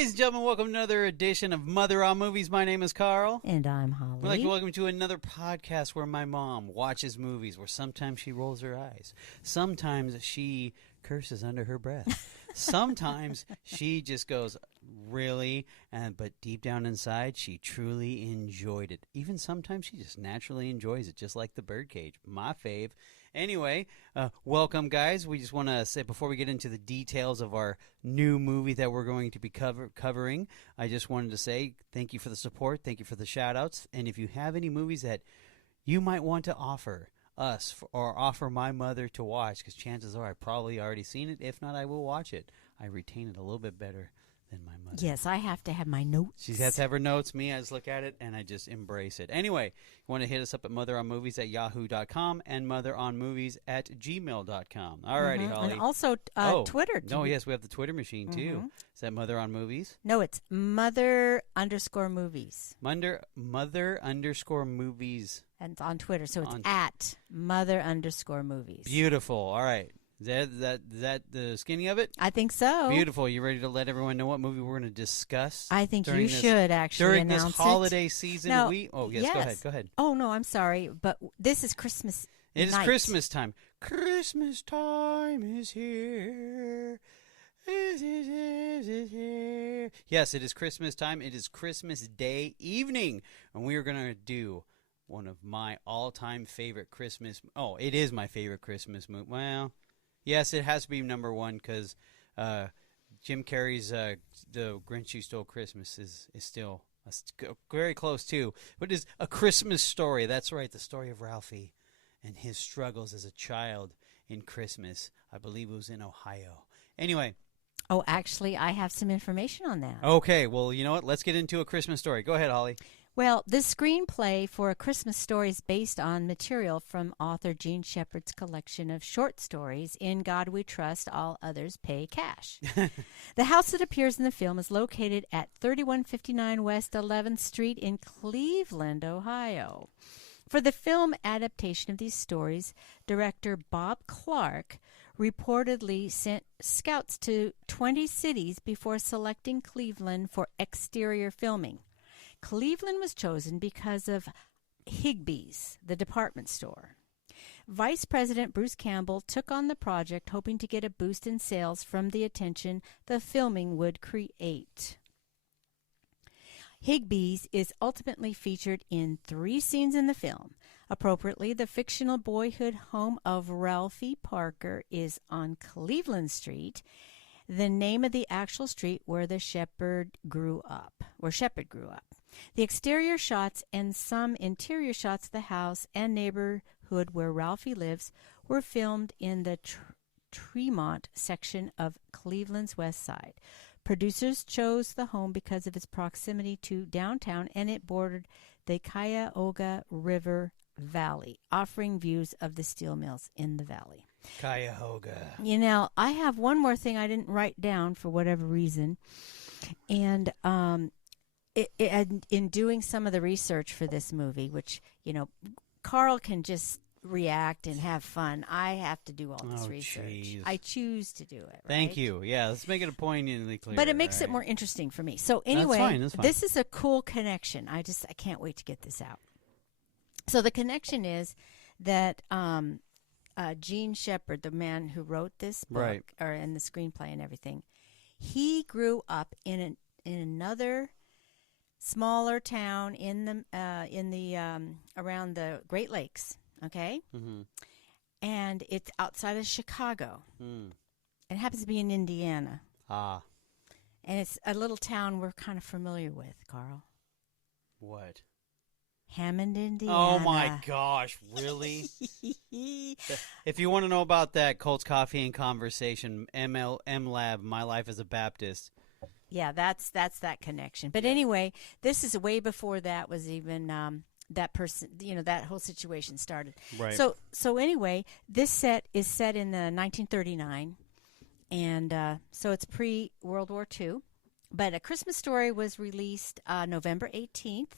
Ladies and gentlemen, welcome to another edition of Mother on Movies. My name is Carl. And I'm Holly. We'd like to welcome you to another podcast where my mom watches movies, where sometimes she rolls her eyes. Sometimes she curses under her breath. Sometimes she just goes, really? But deep down inside, she truly enjoyed it. Even sometimes she just naturally enjoys it, just like the birdcage. My fave. Anyway, welcome, guys. We just want to say, before we get into the details of our new movie that we're going to be covering, I just wanted to say thank you for the support, thank you for the shout-outs, and if you have any movies that you might want to offer us or offer my mother to watch, because chances are I've probably already seen it. If not, I will watch it. I retain it a little bit better than my mother. Yes, I have to have my notes. She has to have her notes. Me, I just look at it, and I just embrace it. Anyway, you want to hit us up at motheronmovies@yahoo.com and motheronmovies@gmail.com. All righty, Holly. And also Twitter. No, yes, we have the Twitter machine, too. Is that Mother on Movies? No, it's mother_movies. Mother_movies. And it's on Twitter, so it's at mother_movies. Beautiful. All right. Is that the skinny of it? I think so. Beautiful. You ready to let everyone know what movie we're going to discuss? I think you should actually announce during this holiday season. Now, yes, go ahead. Oh, no, I'm sorry, but this is Christmas It is night. Christmas time. Christmas time is here. Is it here? Yes, it is Christmas time. It is Christmas Day evening, and we are going to do one of my all-time favorite Christmas. Oh, it is my favorite Christmas movie. Well, yes, it has to be number one because Jim Carrey's The Grinch Who Stole Christmas is still very close too. But it is A Christmas Story. That's right, the story of Ralphie and his struggles as a child in Christmas. I believe it was in Ohio. Anyway. Oh, actually, I have some information on that. Okay, well, you know what? Let's get into A Christmas Story. Go ahead, Holly. Well, this screenplay for A Christmas Story is based on material from author Gene Shepard's collection of short stories, In God We Trust, All Others Pay Cash. The house that appears in the film is located at 3159 West 11th Street in Cleveland, Ohio. For the film adaptation of these stories, director Bob Clark reportedly sent scouts to 20 cities before selecting Cleveland for exterior filming. Cleveland was chosen because of Higbee's, the department store. Vice President Bruce Campbell took on the project hoping to get a boost in sales from the attention the filming would create. Higbee's is ultimately featured in 3 scenes in the film. Appropriately, the fictional boyhood home of Ralphie Parker is on Cleveland Street, the name of the actual street where Shepard grew up. The exterior shots and some interior shots of the house and neighborhood where Ralphie lives were filmed in the Tremont section of Cleveland's west side. Producers chose the home because of its proximity to downtown, and it bordered the Cuyahoga River Valley, offering views of the steel mills in the valley. Cuyahoga. You know, I have one more thing I didn't write down for whatever reason, and in doing some of the research for this movie, which, you know, Carl can just react and have fun. I have to do all this research. Geez. I choose to do it. Right? Thank you. Yeah, let's make it poignantly clear. But it makes it more interesting for me. So anyway, that's fine. This is a cool connection. I can't wait to get this out. So the connection is that Gene Shepard, the man who wrote this book, and the screenplay and everything, he grew up in another smaller town in the around the Great Lakes. Okay? Mm-hmm. And it's outside of Chicago. Mm. It happens to be in Indiana. Ah. And it's a little town we're kind of familiar with, Carl. What? Hammond, Indiana. Oh, my gosh. Really? If you want to know about that, Colts Coffee and Conversation, MLab, My Life as a Baptist. Yeah, that's that connection. But anyway, this is way before that was even... that person, you know, that whole situation started. Right. So anyway, this set is set in 1939, and so it's pre-World War II. But A Christmas Story was released November 18th,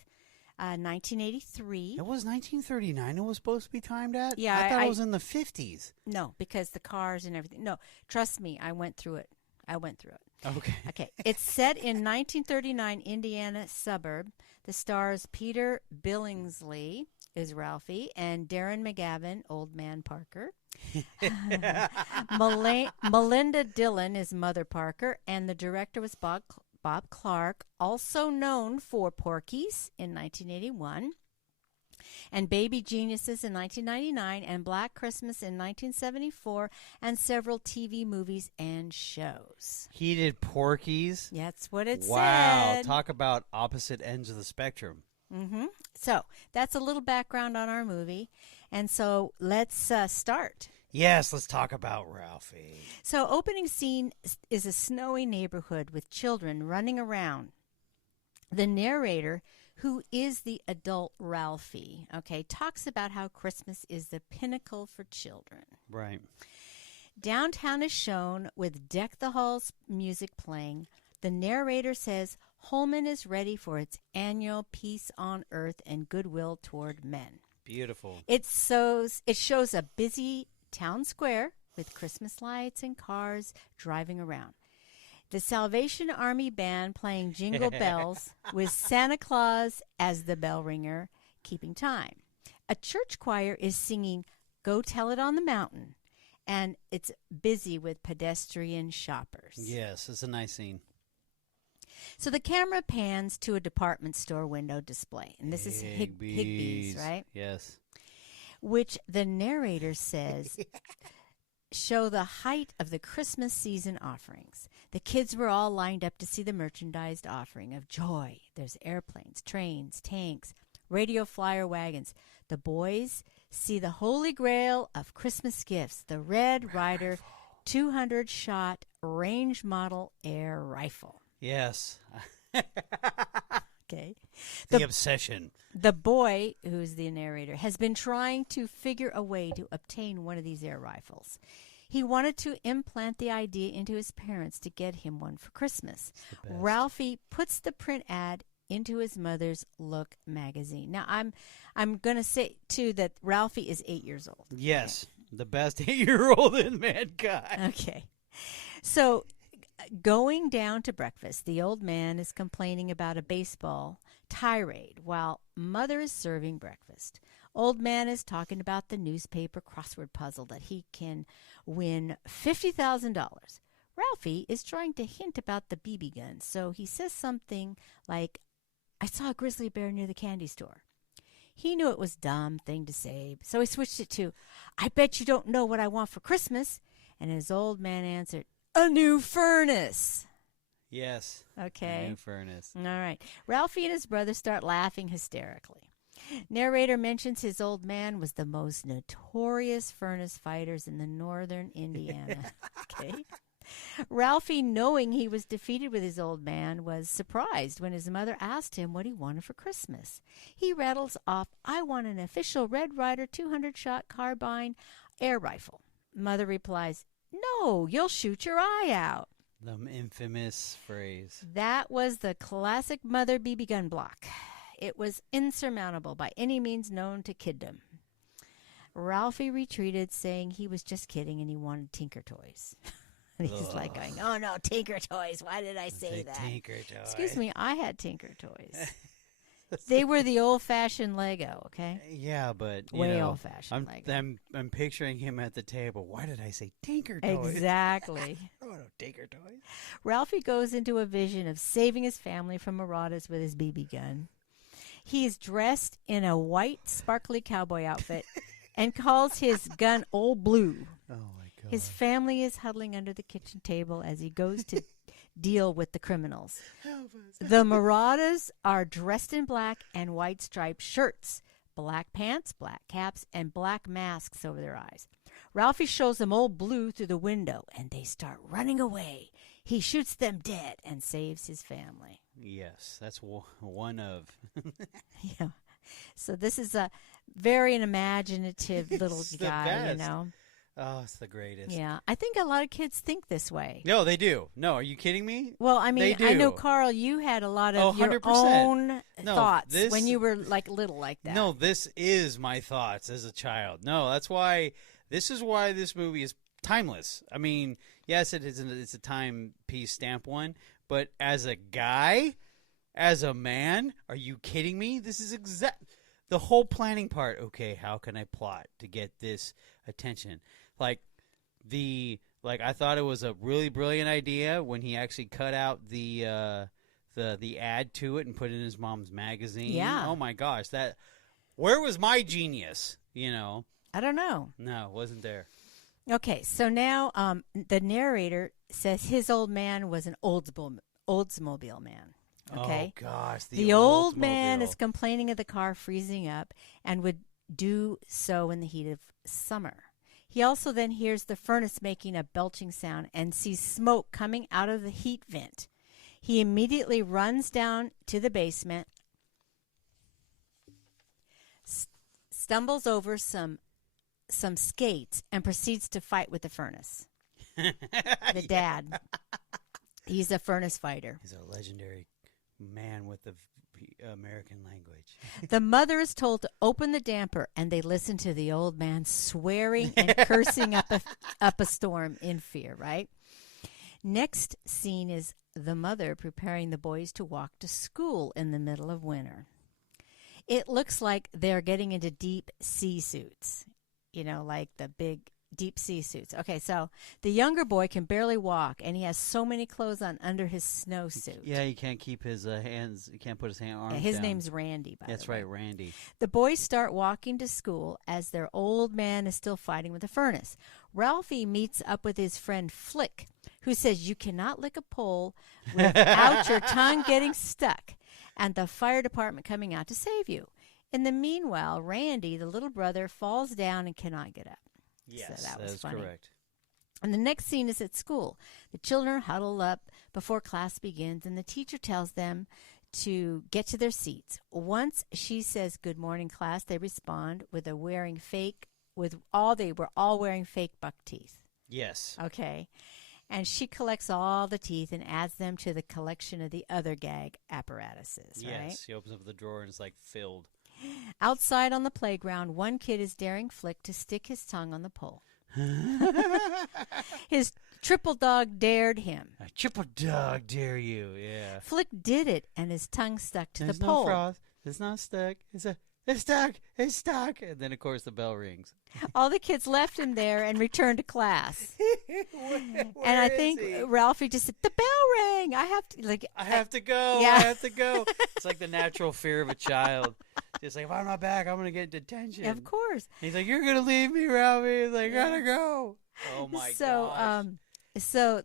1983. It was 1939 it was supposed to be timed at? Yeah. I thought it was in the 50s. No, because the cars and everything. No, trust me, I went through it. I went through it. Okay. Okay. It's set in 1939 Indiana suburb. The stars Peter Billingsley is Ralphie and Darren McGavin, Old Man Parker. Melinda Dillon is Mother Parker, and the director was Bob Clark, also known for Porky's in 1981, and Baby Geniuses in 1999, and Black Christmas in 1974, and several TV movies and shows. He did Porky's? That's what it Wow. said. Talk about opposite ends of the spectrum. Mm-hmm. So that's a little background on our movie. And so let's start. Yes, let's talk about Ralphie. So opening scene is a snowy neighborhood with children running around. The narrator, who is the adult Ralphie, talks about how Christmas is the pinnacle for children. Right. Downtown is shown with Deck the Halls music playing. The narrator says Holman is ready for its annual Peace on Earth and Goodwill Toward Men. Beautiful. It shows a busy town square with Christmas lights and cars driving around. The Salvation Army band playing Jingle Bells with Santa Claus as the bell ringer, keeping time. A church choir is singing Go Tell It on the Mountain, and it's busy with pedestrian shoppers. Yes, it's a nice scene. So the camera pans to a department store window display, and this is Higbee's, right? Yes. Which the narrator says show the height of the Christmas season offerings. The kids were all lined up to see the merchandised offering of joy. There's airplanes, trains, tanks, radio flyer wagons. The boys see the holy grail of Christmas gifts, the Red Ryder 200-shot range model air rifle. Yes. Okay. The obsession. The boy, who's the narrator, has been trying to figure a way to obtain one of these air rifles. He wanted to implant the idea into his parents to get him one for Christmas. Ralphie puts the print ad into his mother's Look magazine. Now, I'm going to say, too, that Ralphie is 8 years old. Yes. Okay. The best 8-year-old in mankind. Okay. So, going down to breakfast, the old man is complaining about a baseball tirade while Mother is serving breakfast. Old man is talking about the newspaper crossword puzzle that he can win $50,000. Ralphie is trying to hint about the BB gun, so he says something like, I saw a grizzly bear near the candy store. He knew it was a dumb thing to say, so he switched it to, I bet you don't know what I want for Christmas. And his old man answered, a new furnace. Yes. Okay. A new furnace. All right. Ralphie and his brother start laughing hysterically. Narrator mentions his old man was the most notorious furnace fighters in the northern Indiana. Okay. Ralphie, knowing he was defeated with his old man, was surprised when his mother asked him what he wanted for Christmas. He rattles off, I want an official Red Ryder 200-shot carbine air rifle. Mother replies, no, you'll shoot your eye out. The infamous phrase. That was the classic mother BB gun block. It was insurmountable by any means known to kiddom. Ralphie retreated, saying he was just kidding and he wanted Tinker Toys. And he's like going, oh no, Tinker Toys. Why did I say that? Tinker Toys. Excuse me, I had Tinker Toys. They were the old-fashioned Lego, okay? Yeah, but way old-fashioned Lego. I'm picturing him at the table. Why did I say Tinker Toys? Exactly. Oh, no, Tinker Toys. Ralphie goes into a vision of saving his family from marauders with his BB gun. He is dressed in a white, sparkly cowboy outfit and calls his gun Old Blue. Oh, my God. His family is huddling under the kitchen table as he goes to deal with the criminals. The marauders are dressed in black and white striped shirts, black pants, black caps, and black masks over their eyes. Ralphie shows them Old Blue through the window, and they start running away. He shoots them dead and saves his family. Yes, that's one of. Yeah. So this is a very imaginative little guy, you know. Oh, it's the greatest. Yeah. I think a lot of kids think this way. No, they do. No, are you kidding me? Well, I mean, I know, Carl, you had a lot of your 100%. own thoughts this, when you were like little like that. No, this is my thoughts as a child. No, that's why. This is why this movie is timeless. I mean, yes, it's a timepiece stamp one, but as a guy, as a man, are you kidding me? This is the whole planning part. Okay, how can I plot to get this attention? Like I thought it was a really brilliant idea when he actually cut out the ad to it and put it in his mom's magazine. Yeah. Oh my gosh, where was my genius? I don't know. No, it wasn't there. Okay, so now the narrator says his old man was an Oldsmobile man. Okay? Oh gosh, the old man is complaining of the car freezing up and would do so in the heat of summer. He also then hears the furnace making a belching sound and sees smoke coming out of the heat vent. He immediately runs down to the basement, stumbles over some skates, and proceeds to fight with the furnace. The dad. He's a furnace fighter. He's a legendary man with the American language. The mother is told to open the damper, and they listen to the old man swearing and cursing up a storm in fear, right? Next scene is the mother preparing the boys to walk to school in the middle of winter. It looks like they're getting into deep sea suits, like the big deep sea suits. Okay, so the younger boy can barely walk, and he has so many clothes on under his snowsuit. Yeah, he can't keep his hands. He can't put his arms his down. name's Randy, by the way. That's right, Randy. The boys start walking to school as their old man is still fighting with the furnace. Ralphie meets up with his friend Flick, who says you cannot lick a pole without your tongue getting stuck, and the fire department coming out to save you. In the meanwhile, Randy, the little brother, falls down and cannot get up. Yes, so that was funny. Correct. And the next scene is at school. The children huddle up before class begins, and the teacher tells them to get to their seats. Once she says, "Good morning, class," they respond with they were all wearing fake buck teeth. Yes. Okay. And she collects all the teeth and adds them to the collection of the other gag apparatuses, right? Yes, she opens up the drawer and it's like filled. Outside on the playground, one kid is daring Flick to stick his tongue on the pole. His triple dog dared him. A triple dog dare you, yeah. Flick did it, and his tongue stuck to There's the no pole. frost. It's not stuck. It's stuck. It's stuck. And then, of course, the bell rings. All the kids left him there and returned to class. Where And I is think he? Ralphie just said, "The bell rang. I have to I have to go. Yeah. I have to go. It's like the natural fear of a child. Just like, if I'm not back, I'm going to get detention. Of course. He's like, you're going to leave me, Ralphie. He's like, gotta go. Oh, my gosh. So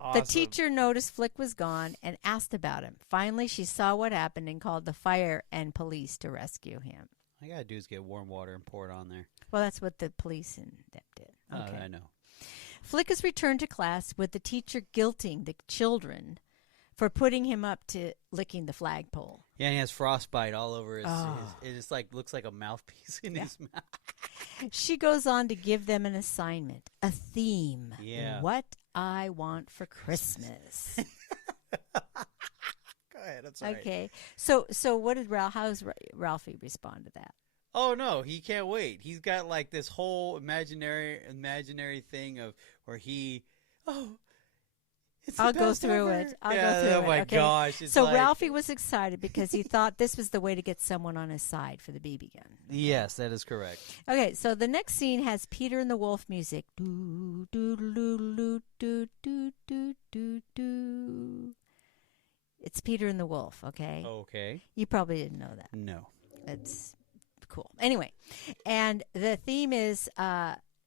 the Awesome. teacher noticed Flick was gone and asked about him. Finally, she saw what happened and called the fire and police to rescue him. All I got to do is get warm water and pour it on there. Well, that's what the police and them did. Okay. I know. Flick is returned to class with the teacher guilting the children for putting him up to licking the flagpole. Yeah, and he has frostbite all over his. Oh. It just looks like a mouthpiece in his mouth. She goes on to give them an assignment, a theme. Yeah. What I want for Christmas. Go ahead. I'm sorry. Okay. So what did how's Ralphie respond to that? Oh no, he can't wait. He's got like this whole imaginary thing of where he. I'll go through it. I'll go through it. Oh my Okay. gosh! It's So like, Ralphie was excited because he thought this was the way to get someone on his side for the BB gun. Yes, that is correct. Okay, so the next scene has Peter and the Wolf music. Do do do do do do do do. It's Peter and the Wolf. Okay. Okay. You probably didn't know that. No. It's cool. Anyway, and the theme is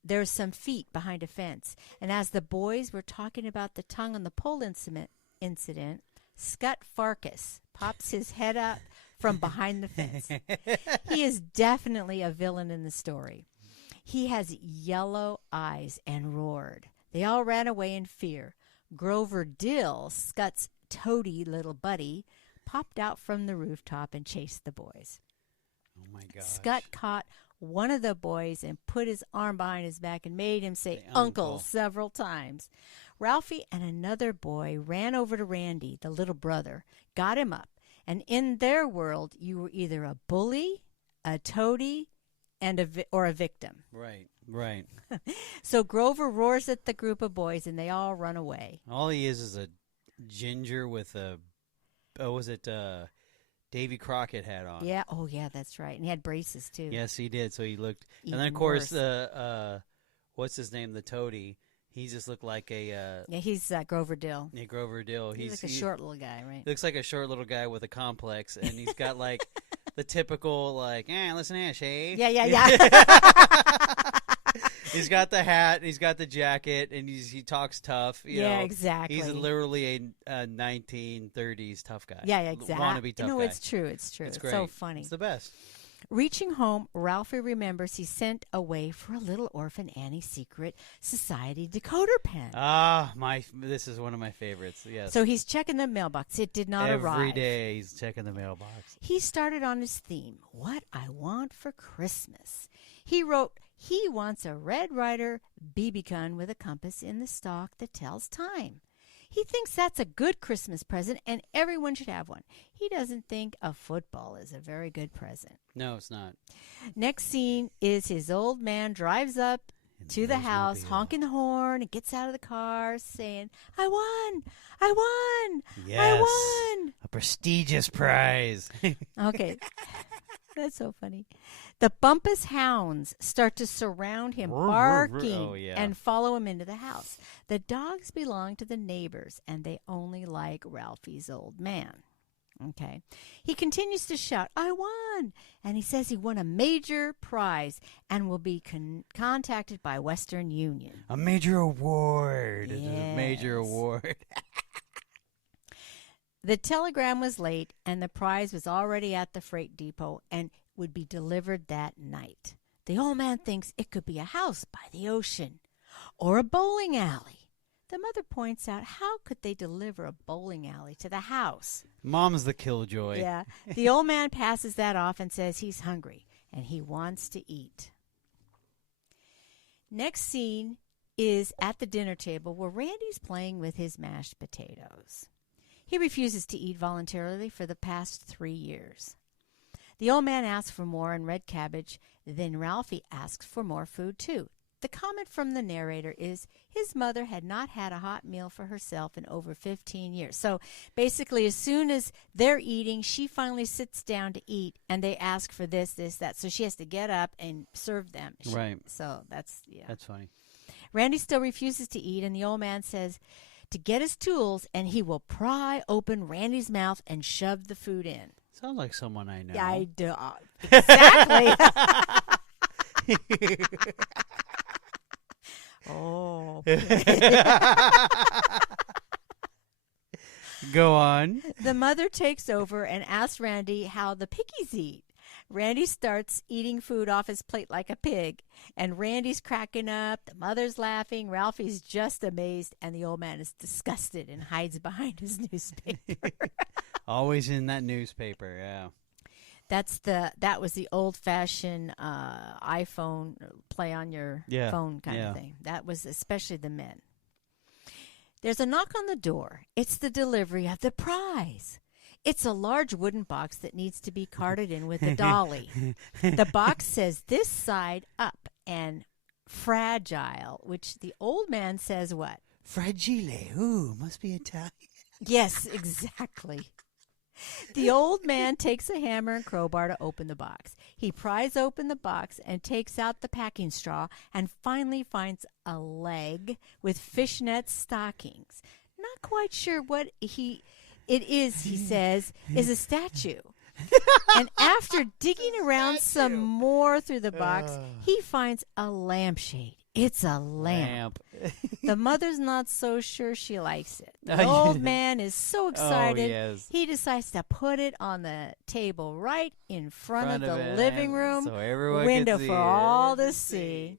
there's some feet behind a fence. And as the boys were talking about the tongue on the pole incident, Scut Farkas pops his head up from behind the fence. He is definitely a villain in the story. He has yellow eyes and roared. They all ran away in fear. Grover Dill, Scott's toady little buddy, popped out from the rooftop and chased the boys. Oh my gosh. Scott caught one of the boys and put his arm behind his back and made him say uncle several times. Ralphie and another boy ran over to Randy, the little brother, got him up, and in their world, you were either a bully, a toady, and a victim. Right, right. So Grover roars at the group of boys, and they all run away. All he is a ginger with a, Davy Crockett hat on. Yeah. Oh, yeah, that's right. And he had braces, too. Yes, he did. So he looked. Even and then, of course, worse. what's his name? The toady. He just looked like a. Yeah, he's Grover Dill. Yeah, Grover Dill. He's like a short little guy, right? Looks like a short little guy with a complex, and he's got like the typical listen here, Shay. Yeah. He's got the hat, he's got the jacket, and he talks tough. You know, exactly. He's literally a 1930s tough guy. Yeah, exactly. Wannabe tough guy. It's true. It's true. It's great. So funny. It's the best. Reaching home, Ralphie remembers he sent away for a little orphan Annie's secret society decoder pen. This is one of my favorites. Yes. So he's checking the mailbox. It did not arrive. Every day he's checking the mailbox. He started on his theme, What I Want for Christmas. He wrote, he wants a Red Ryder BB gun with a compass in the stock that tells time. He thinks that's a good Christmas present, and everyone should have one. He doesn't think a football is a very good present. No, it's not. Next scene is his old man drives up to the house, honking the horn, and gets out of the car saying, I won! I won! Yes. I won! A prestigious prize. Okay. That's so funny. The Bumpus hounds start to surround him, barking, and follow him into the house. The dogs belong to the neighbors, and they only like Ralphie's old man. Okay. He continues to shout, I won! And he says he won a major prize and will be contacted by Western Union. A major award. Yes. A major award. The telegram was late, and the prize was already at the freight depot and would be delivered that night. The old man thinks it could be a house by the ocean or a bowling alley. The mother points out, how could they deliver a bowling alley to the house? Mom's the killjoy. Yeah. The old man passes that off and says he's hungry and he wants to eat. Next scene is at the dinner table where Randy's playing with his mashed potatoes. He refuses to eat voluntarily for the past 3 years. The old man asks for more and red cabbage. Then Ralphie asks for more food, too. The comment from the narrator is his mother had not had a hot meal for herself in over 15 years. So basically, as soon as they're eating, she finally sits down to eat, and they ask for this, that. So she has to get up and serve them. Right. So that's funny. Randy still refuses to eat, and the old man says to get his tools, and he will pry open Randy's mouth and shove the food in. Sounds like someone I know. Yeah, I do. Exactly. Oh. Go on. The mother takes over and asks Randy how the piggies eat. Randy starts eating food off his plate like a pig, and Randy's cracking up. The mother's laughing. Ralphie's just amazed, and the old man is disgusted and hides behind his newspaper. Always in that newspaper, yeah. That was the old-fashioned iPhone play on your phone kind of thing. That was especially the men. There's a knock on the door. It's the delivery of the prize. It's a large wooden box that needs to be carted in with a dolly. The box says this side up and fragile, which the old man says what? Fragile. Ooh, must be Italian. Yes, exactly. The old man takes a hammer and crowbar to open the box. He pries open the box and takes out the packing straw and finally finds a leg with fishnet stockings. Not quite sure what it is, he says, is a statue. And after digging around some more through the box, he finds a lampshade. It's a lamp. The mother's not so sure she likes it. The old man is so excited, he decides to put it on the table right in front of the living room window for all to see.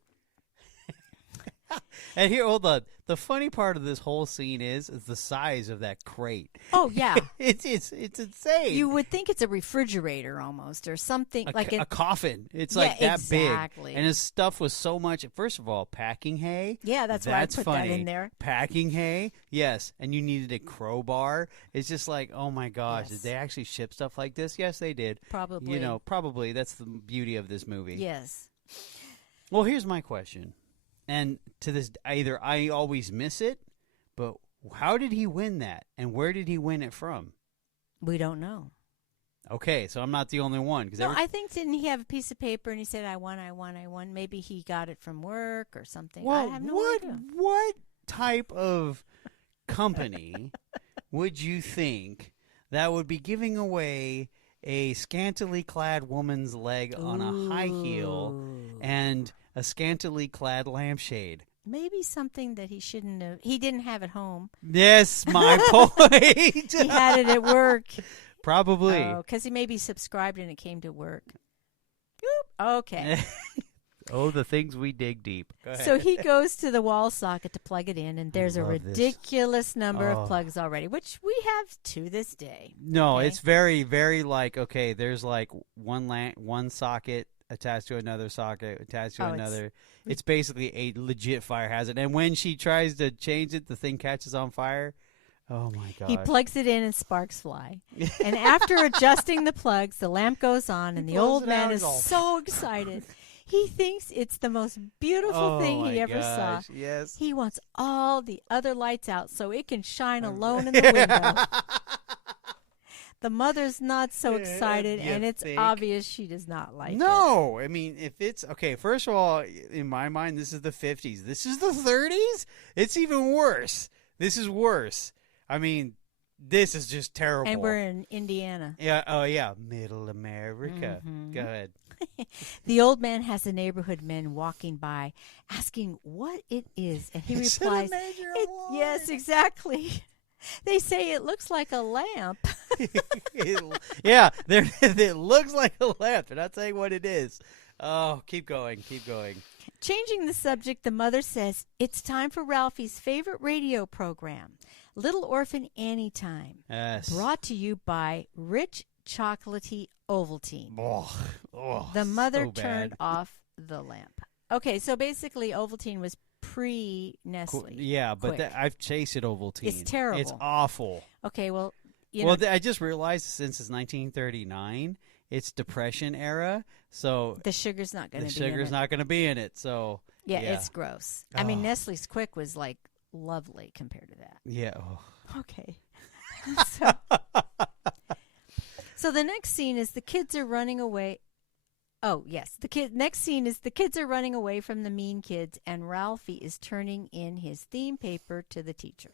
And here, hold on. The funny part of this whole scene is the size of that crate. Oh yeah, it's insane. You would think it's a refrigerator almost, or something like a coffin. It's like that exactly. big, and his stuff was so much. First of all, packing hay. Yeah, that's why I put funny. That in there. Packing hay, yes, and you needed a crowbar. It's just like, oh my gosh, Yes. did they actually ship stuff like this? Yes, they did. Probably. Probably that's the beauty of this movie. Yes. Well, here's my question. And to this, either I always miss it, but how did he win that? And where did he win it from? We don't know. Okay, so I'm not the only one. No, I think, didn't he have a piece of paper and he said, I won. Maybe he got it from work or something. Well, I have no idea. What type of company would you think that would be giving away a scantily clad woman's leg on a high heel and a scantily clad lampshade? Maybe something that he shouldn't have. He didn't have at home. Yes, my point. He had it at work. Probably. Because he maybe subscribed and it came to work. Oop, okay. Oh, the things we dig deep. Go ahead. So he goes to the wall socket to plug it in, and there's a ridiculous number of Oh. plugs already, which we have to this day. No, Okay. it's very, very like, okay, there's like one socket attached to another socket, attached to another. It's basically a legit fire hazard. And when she tries to change it, the thing catches on fire. Oh, my God. He plugs it in and sparks fly. And after adjusting the plugs, the lamp goes on, and the old man is so excited. He thinks it's the most beautiful thing he ever saw. Yes. He wants all the other lights out so it can shine alone in the window. The mother's not so excited, and it's obvious she does not like it. No, I mean, if it's okay, first of all, in my mind, this is the 50s. This is the 30s? It's even worse. This is worse. I mean, this is just terrible. And we're in Indiana. Yeah, oh, yeah, Middle America. Go ahead. The old man has the neighborhood men walking by, asking what it is, and he replies, "Yes, exactly." They say it looks like a lamp. Yeah, it looks like a lamp. They're not saying what it is. Oh, keep going. Changing the subject, the mother says, it's time for Ralphie's favorite radio program, Little Orphan Annie Time. Yes. Brought to you by Rich Chocolatey Ovaltine. Oh, The mother so bad. turned off the lamp. Okay, so basically Ovaltine was pre-Nestle. Yeah, but I've tasted Ovaltine. It's terrible. It's awful. Okay, well, I just realized since it's 1939, it's Depression era, so the sugar's not going to be in it. The sugar's not going to be in it, so... Yeah, it's gross. I mean, Nestle's Quick was, like, lovely compared to that. Yeah. Okay. So the next scene is the kids are running away. Oh, yes. Next scene is the kids are running away from the mean kids, and Ralphie is turning in his theme paper to the teacher.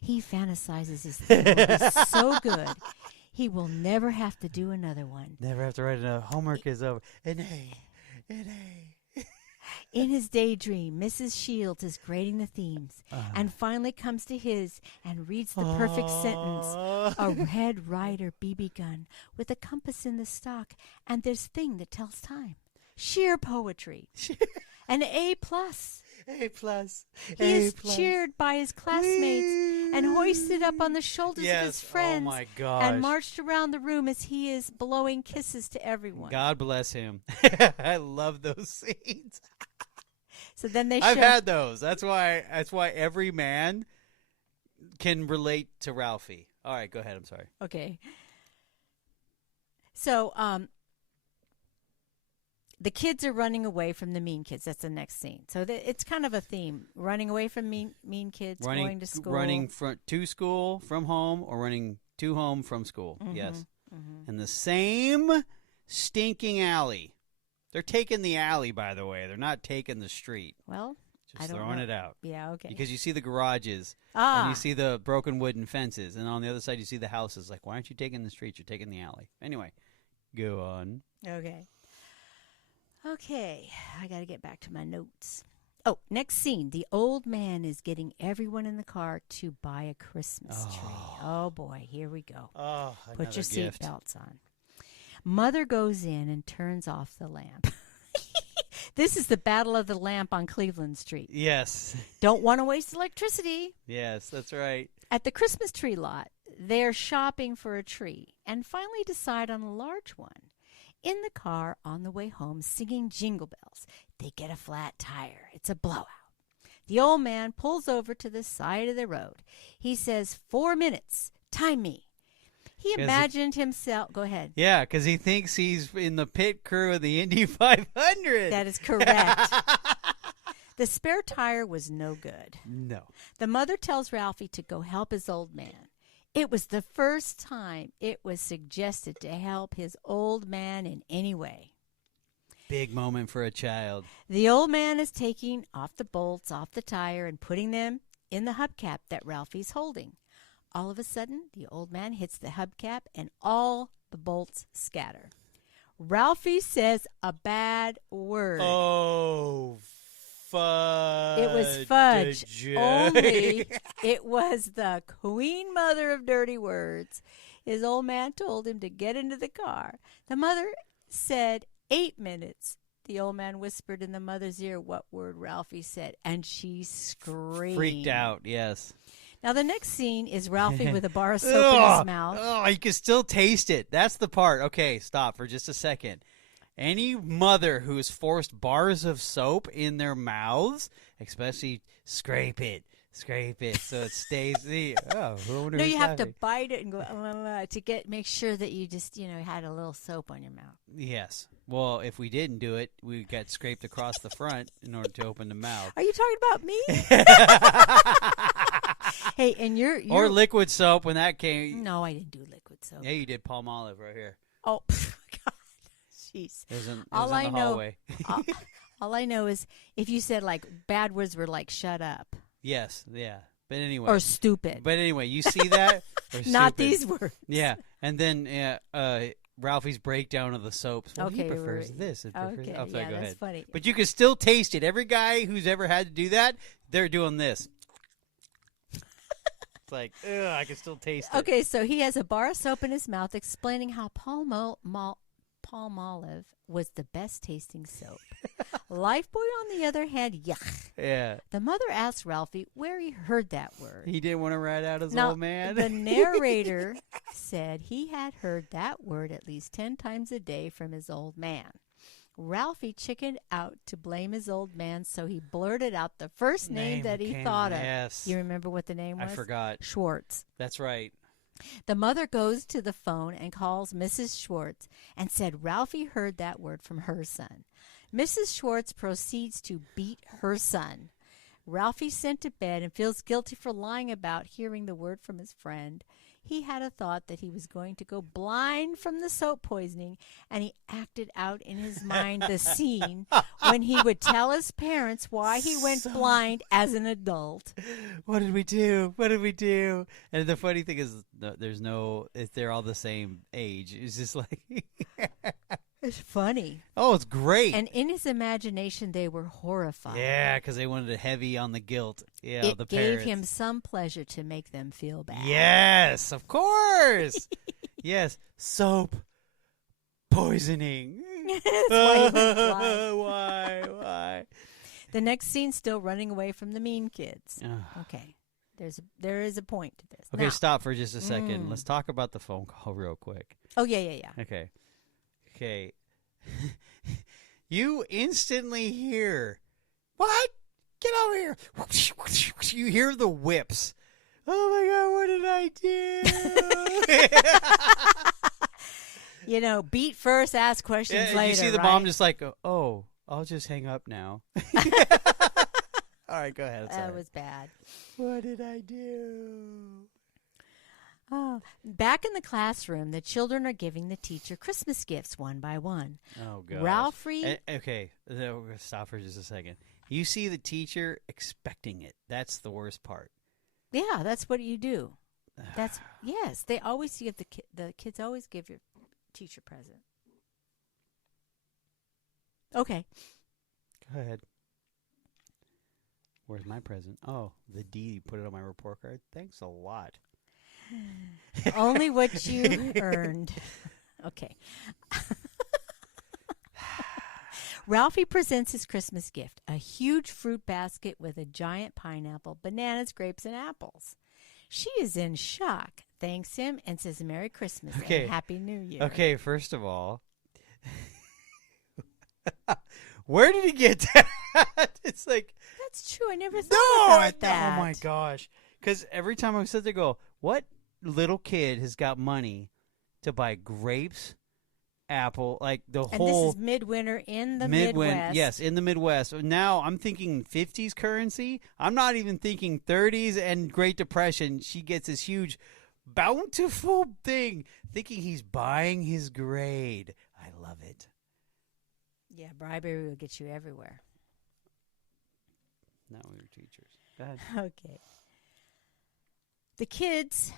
He fantasizes his theme will be so good, he will never have to do another one. Never have to write enough. Homework is over. An A. In his daydream, Mrs. Shields is grading the themes and finally comes to his and reads the perfect sentence. A Red Ryder BB gun with a compass in the stock and this thing that tells time. Sheer poetry. An A+. A+. He is cheered by his classmates and hoisted up on the shoulders of his friends oh my gosh. and marched around the room as he is blowing kisses to everyone. God bless him. I love those scenes. So then they I've had those. That's why every man can relate to Ralphie. All right, go ahead. I'm sorry. Okay. So, the kids are running away from the mean kids. That's the next scene. So it's kind of a theme: running away from mean kids, going to school, running to school from home, or running to home from school. Mm-hmm, yes, in the same stinking alley. They're taking the alley, by the way. They're not taking the street. Well, just throwing it out. Yeah, okay. Because you see the garages, and you see the broken wooden fences, and on the other side you see the houses. Like, why aren't you taking the street? You're taking the alley. Anyway, go on. Okay, I got to get back to my notes. Oh, next scene. The old man is getting everyone in the car to buy a Christmas tree. Oh, boy, here we go. Oh, put your seatbelts on. Mother goes in and turns off the lamp. This is the Battle of the Lamp on Cleveland Street. Yes. Don't want to waste electricity. Yes, that's right. At the Christmas tree lot, they're shopping for a tree and finally decide on a large one. In the car on the way home, singing Jingle Bells, they get a flat tire. It's a blowout. The old man pulls over to the side of the road. He says, 4 minutes. Time me. He imagined himself. Go ahead. Yeah, because he thinks he's in the pit crew of the Indy 500. That is correct. The spare tire was no good. No. The mother tells Ralphie to go help his old man. It was the first time it was suggested to help his old man in any way. Big moment for a child. The old man is taking off the bolts off the tire and putting them in the hubcap that Ralphie's holding. All of a sudden, the old man hits the hubcap and all the bolts scatter. Ralphie says a bad word. Oh, fudge. It was fudge. Only it was the queen mother of dirty words. His old man told him to get into the car. The mother said 8 minutes. The old man whispered in the mother's ear what word Ralphie said, and she screamed. Freaked out, yes. Now, the next scene is Ralphie with a bar of soap in his mouth. Oh, you can still taste it. That's the part. Okay, stop for just a second. Any mother who's forced bars of soap in their mouths, especially scrape it so it stays. No, you have to bite it and go to make sure that you just had a little soap on your mouth. Yes. Well, if we didn't do it, we got scraped across the front in order to open the mouth. Are you talking about me? Hey, and you're or liquid soap when that came. No, I didn't do liquid soap. Yeah, you did Palmolive right here. Oh, God. Jeez. It was in all the hallway. All I know is if you said like bad words were like shut up. Yes, yeah. But anyway. Or stupid. But anyway, you see that? Not these words. Yeah. And then Ralphie's breakdown of the soaps. Well, okay, he prefers this. It prefers, okay, sorry, yeah, go that's ahead. funny. But you can still taste it. Every guy who's ever had to do that, they're doing this. It's like, I can still taste it. Okay, so he has a bar of soap in his mouth explaining how Palmolive was the best tasting soap. Lifebuoy, on the other hand, yuck. Yeah. The mother asked Ralphie where he heard that word. He didn't want to rat out his Now, old man. The narrator said he had heard that word at least 10 times a day from his old man. Ralphie chickened out to blame his old man, so he blurted out the first name that he thought of. Yes. You remember what the name was? I forgot. Schwartz. That's right. The mother goes to the phone and calls Mrs. Schwartz and said Ralphie heard that word from her son. Mrs. Schwartz proceeds to beat her son. Ralphie's sent to bed and feels guilty for lying about hearing the word from his friend. He had a thought that he was going to go blind from the soap poisoning, and he acted out in his mind the scene when he would tell his parents why he went blind as an adult. What did we do? What did we do? And the funny thing is, they're all the same age. It's just like... It's funny. Oh, it's great. And in his imagination, they were horrified. Yeah, because they wanted it heavy on the guilt. Yeah, it the gave parents. him some pleasure to make them feel bad. Yes, of course. Yes, soap poisoning. That's why he went blind. Why? The next scene, still running away from the mean kids. Okay, there is a point to this. Okay, now, stop for just a second. Let's talk about the phone call real quick. Oh yeah. Okay. You instantly hear, what? Get over here. You hear the whips. Oh, my God, what did I do? Beat first, ask questions later. You see the right? mom just like, oh, I'll just hang up now. All right, go ahead. That was bad. What did I do? Oh, back in the classroom, the children are giving the teacher Christmas gifts one by one. Oh, God. Ralphie. Okay, we're going to stop for just a second. You see the teacher expecting it. That's the worst part. Yeah, that's what you do. Yes, they always give the kids always give your teacher present. Okay. Go ahead. Where's my present? Oh, the D. You put it on my report card. Thanks a lot. Only what you earned. Okay. Ralphie presents his Christmas gift, a huge fruit basket with a giant pineapple, bananas, grapes, and apples. She is in shock, thanks him, and says Merry Christmas and Happy New Year. Okay, first of all, where did he get that? It's like... That's true. I never thought about that. Oh, my gosh. Because every time I sit there, go, what little kid has got money to buy grapes, apple, like the And whole this is midwinter in the Midwest. Yes, in the Midwest. Now I'm thinking 50s currency. I'm not even thinking 30s and Great Depression. She gets this huge, bountiful thing, thinking he's buying his grade. I love it. Yeah, bribery will get you everywhere. Now we were teachers. Go ahead. Okay. The kids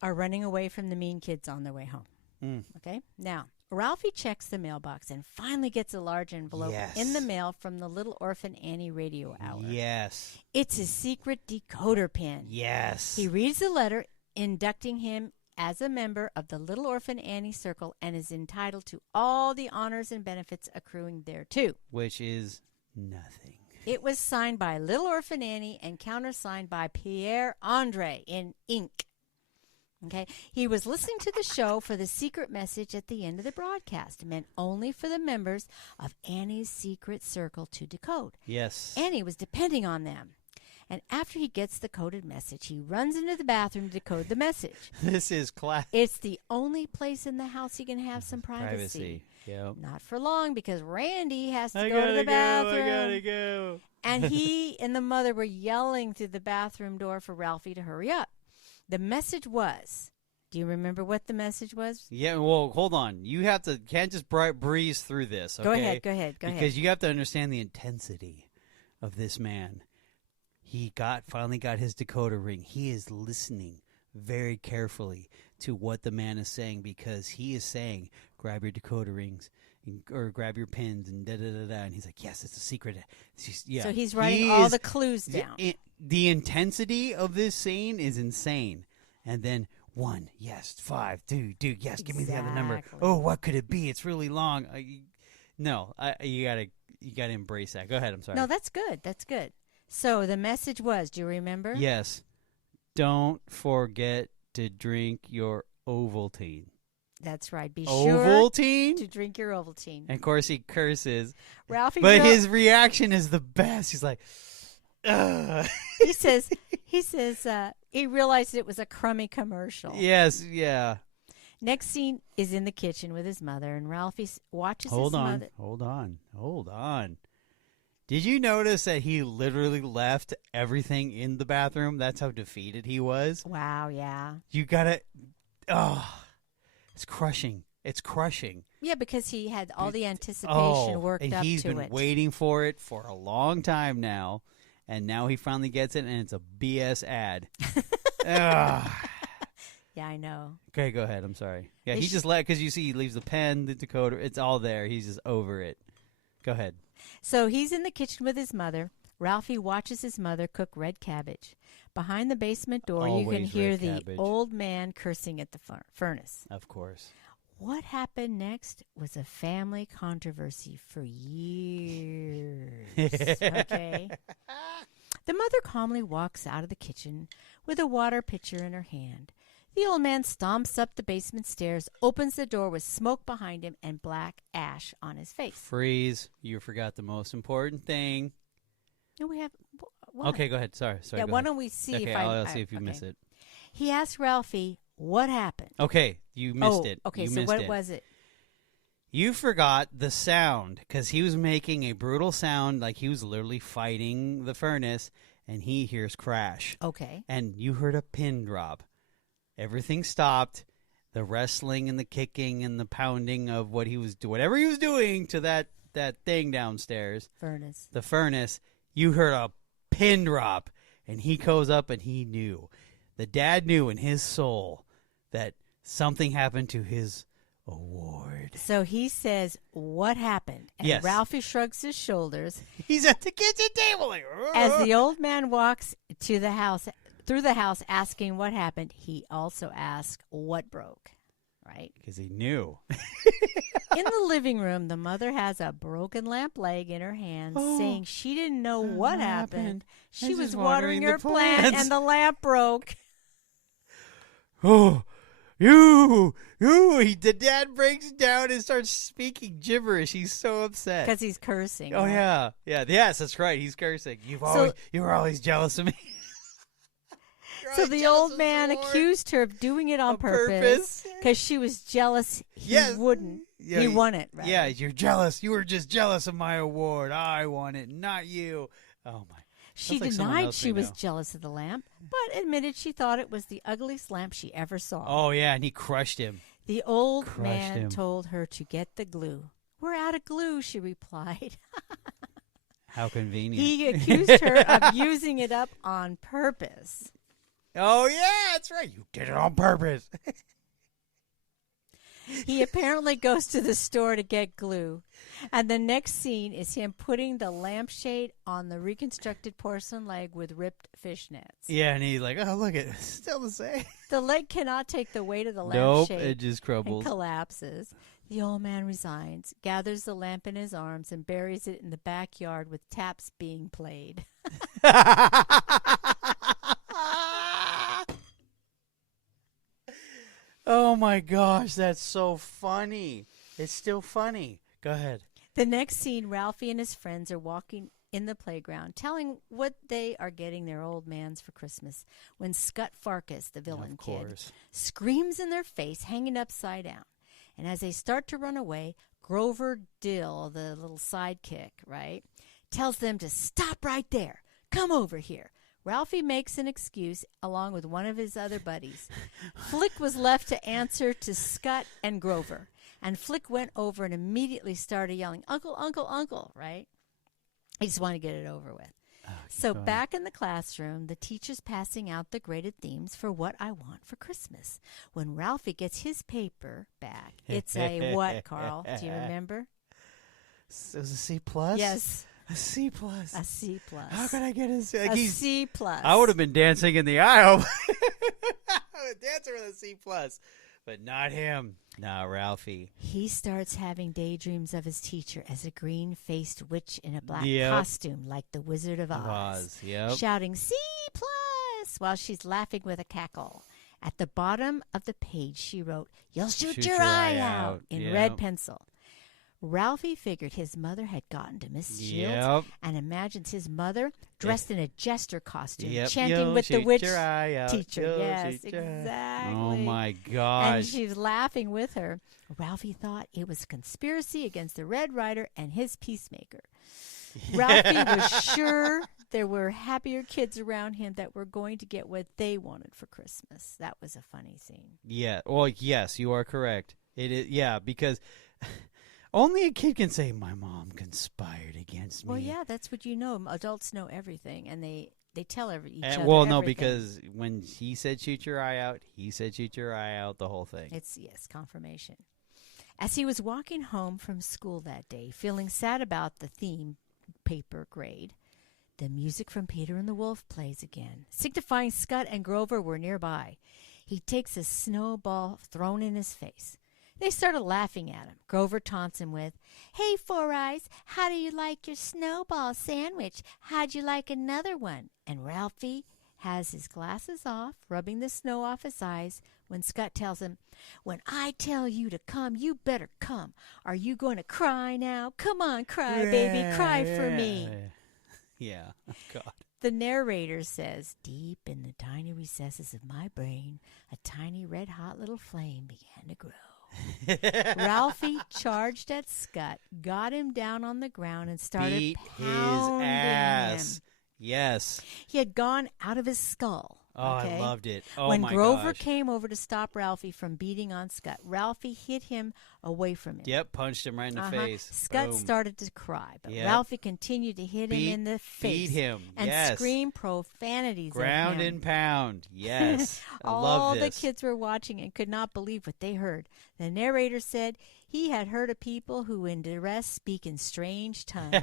are running away from the mean kids on their way home. Okay? Now, Ralphie checks the mailbox and finally gets a large envelope in the mail from the Little Orphan Annie radio hour. Yes. It's his secret decoder pin. Yes. He reads the letter inducting him as a member of the Little Orphan Annie Circle and is entitled to all the honors and benefits accruing thereto. Which is nothing. It was signed by Little Orphan Annie and countersigned by Pierre Andre in ink. Okay, he was listening to the show for the secret message at the end of the broadcast, meant only for the members of Annie's secret circle to decode. Yes. Annie was depending on them. And after he gets the coded message, he runs into the bathroom to decode the message. This is class. It's the only place in the house he can have some privacy. Yep. Not for long, because Randy has to go to the bathroom. I gotta go. And he and the mother were yelling through the bathroom door for Ralphie to hurry up. The message was, do you remember what the message was? Yeah, well, hold on. You can't just breeze through this, okay? Go ahead. Because you have to understand the intensity of this man. He finally got his decoder ring. He is listening very carefully to what the man is saying, because he is saying, grab your decoder rings or grab your pins and da-da-da-da. And he's like, yes, it's a secret. Yeah. So he's writing all the clues down. The intensity of this scene is insane. And then 1, yes, 5, dude, yes, give me the other number. Oh, what could it be? It's really long. You gotta embrace that. Go ahead. I'm sorry. No, that's good. That's good. So the message was, do you remember? Yes. Don't forget to drink your Ovaltine. That's right. Be Ovaltine? sure to drink your Ovaltine. And of course he curses. Ralphie, but his reaction is the best. He's like, ugh. He says he realized it was a crummy commercial. Yes, yeah. Next scene is in the kitchen with his mother, and Ralphie watches his mother. Hold on. Did you notice that he literally left everything in the bathroom? That's how defeated he was. Wow, yeah. You gotta, it's crushing. It's crushing. Yeah, because he had all the anticipation worked up to it. And he's been waiting for it for a long time now. And now he finally gets it, and it's a BS ad. Yeah, I know. Okay, go ahead. I'm sorry. Yeah, he just because you see he leaves the pen, the decoder. It's all there. He's just over it. Go ahead. So he's in the kitchen with his mother. Ralphie watches his mother cook red cabbage. Behind the basement door, you can hear the old man cursing at the furnace. Of course. What happened next was a family controversy for years. Okay. The mother calmly walks out of the kitchen with a water pitcher in her hand. The old man stomps up the basement stairs, opens the door with smoke behind him and black ash on his face. Freeze. You forgot the most important thing. No, we have... What? Okay, go ahead. Sorry. Yeah, why don't we see if I'll see if you miss it. He asked Ralphie, what happened? Okay, you missed it. Okay, so what was it? You forgot the sound, because he was making a brutal sound, like he was literally fighting the furnace, and he hears crash. Okay. And you heard a pin drop. Everything stopped. The wrestling and the kicking and the pounding of what he was doing, whatever he was doing to that thing downstairs. Furnace. The furnace. You heard a pin drop, and he goes up, and he knew. The dad knew in his soul that something happened to his award. So he says, what happened? And yes. Ralphie shrugs his shoulders. He's at the kitchen table. Like, as the old man walks to the house, through the house, asking what happened, he also asks what broke, right? Because he knew. In the living room, the mother has a broken lamp leg in her hands, saying she didn't know what happened. She was watering her plant and the lamp broke. Oh, the dad breaks down and starts speaking gibberish. He's so upset. Because he's cursing. Oh, right? yeah. Yes, that's right. He's cursing. You were always jealous of me. So the old man accused her of doing it on purpose because she was jealous he wouldn't. Yeah, he won it, right? Yeah, you're jealous. You were just jealous of my award. I won it, not you. Oh, my. She denied she was jealous of the lamp, but admitted she thought it was the ugliest lamp she ever saw. Oh, yeah, and he crushed him. The old man told her to get the glue. We're out of glue, she replied. How convenient. He accused her of using it up on purpose. Oh, yeah, that's right. You did it on purpose. He apparently goes to the store to get glue. And the next scene is him putting the lampshade on the reconstructed porcelain leg with ripped fishnets. Yeah, and he's like, oh, look, it's still the same. The leg cannot take the weight of the Nope, lampshade. it just crumbles. And collapses. The old man resigns, gathers the lamp in his arms, and buries it in the backyard with taps being played. Oh, my gosh, that's so funny. It's still funny. Go ahead. The next scene, Ralphie and his friends are walking in the playground, telling what they are getting their old mans for Christmas, when Scut Farkus, the villain kid, screams in their face, hanging upside down. And as they start to run away, Grover Dill, the little sidekick, right, tells them to stop right there. Come over here. Ralphie makes an excuse along with one of his other buddies. Flick was left to answer to Scut and Grover. And Flick went over and immediately started yelling, Uncle, Uncle, Uncle, right? He just wanted to get it over with. So back in the classroom, the teacher's passing out the graded themes for What I Want for Christmas. When Ralphie gets his paper back, it's a what, Carl? Do you remember? It was a C+? Yes. A C+. A C+. How could I get a C+? A C+. I would have been dancing in the aisle. I would dance with a C+. But not him. Not Ralphie. He starts having daydreams of his teacher as a green-faced witch in a black costume like the Wizard of Oz. Shouting C+, while she's laughing with a cackle. At the bottom of the page, she wrote, You'll shoot your eye out, in red pencil. Ralphie figured his mother had gotten to Miss Shields and imagines his mother dressed in a jester costume, chanting with the witch teacher. Yes, exactly. Oh, my gosh. And she's laughing with her. Ralphie thought it was a conspiracy against the Red Ryder and his peacemaker. Ralphie was sure there were happier kids around him that were going to get what they wanted for Christmas. That was a funny scene. Yeah. Well, yes, you are correct. It is. Yeah, because... Only a kid can say, my mom conspired against me. Well, yeah, that's what you know. Adults know everything, and they tell each other well, everything. No, because when he said shoot your eye out, he said shoot your eye out, the whole thing. It's, confirmation. As he was walking home from school that day, feeling sad about the theme paper grade, the music from Peter and the Wolf plays again, signifying Scut and Grover were nearby. He takes a snowball thrown in his face. They started laughing at him. Grover taunts him with, Hey, Four Eyes, how do you like your snowball sandwich? How'd you like another one? And Ralphie has his glasses off, rubbing the snow off his eyes, when Scut tells him, When I tell you to come, you better come. Are you going to cry now? Come on, cry, baby, cry for me. Yeah, oh, God. The narrator says, Deep in the tiny recesses of my brain, a tiny red-hot little flame began to grow. Ralphie charged at Scut, got him down on the ground, and started beat pounding his ass. him. Yes. He had gone out of his skull. Oh, I loved it. Oh, when my Grover gosh. came over to stop Ralphie from beating on Scut, Ralphie hit him away from him. Yep, punched him right in the face. Scut Boom. started to cry, but Ralphie continued to hit him in the face. Beat him, and scream profanities Ground at him. and pound, yes. I love All this. the kids were watching and could not believe what they heard. The narrator said he had heard of people who in duress speak in strange tongues.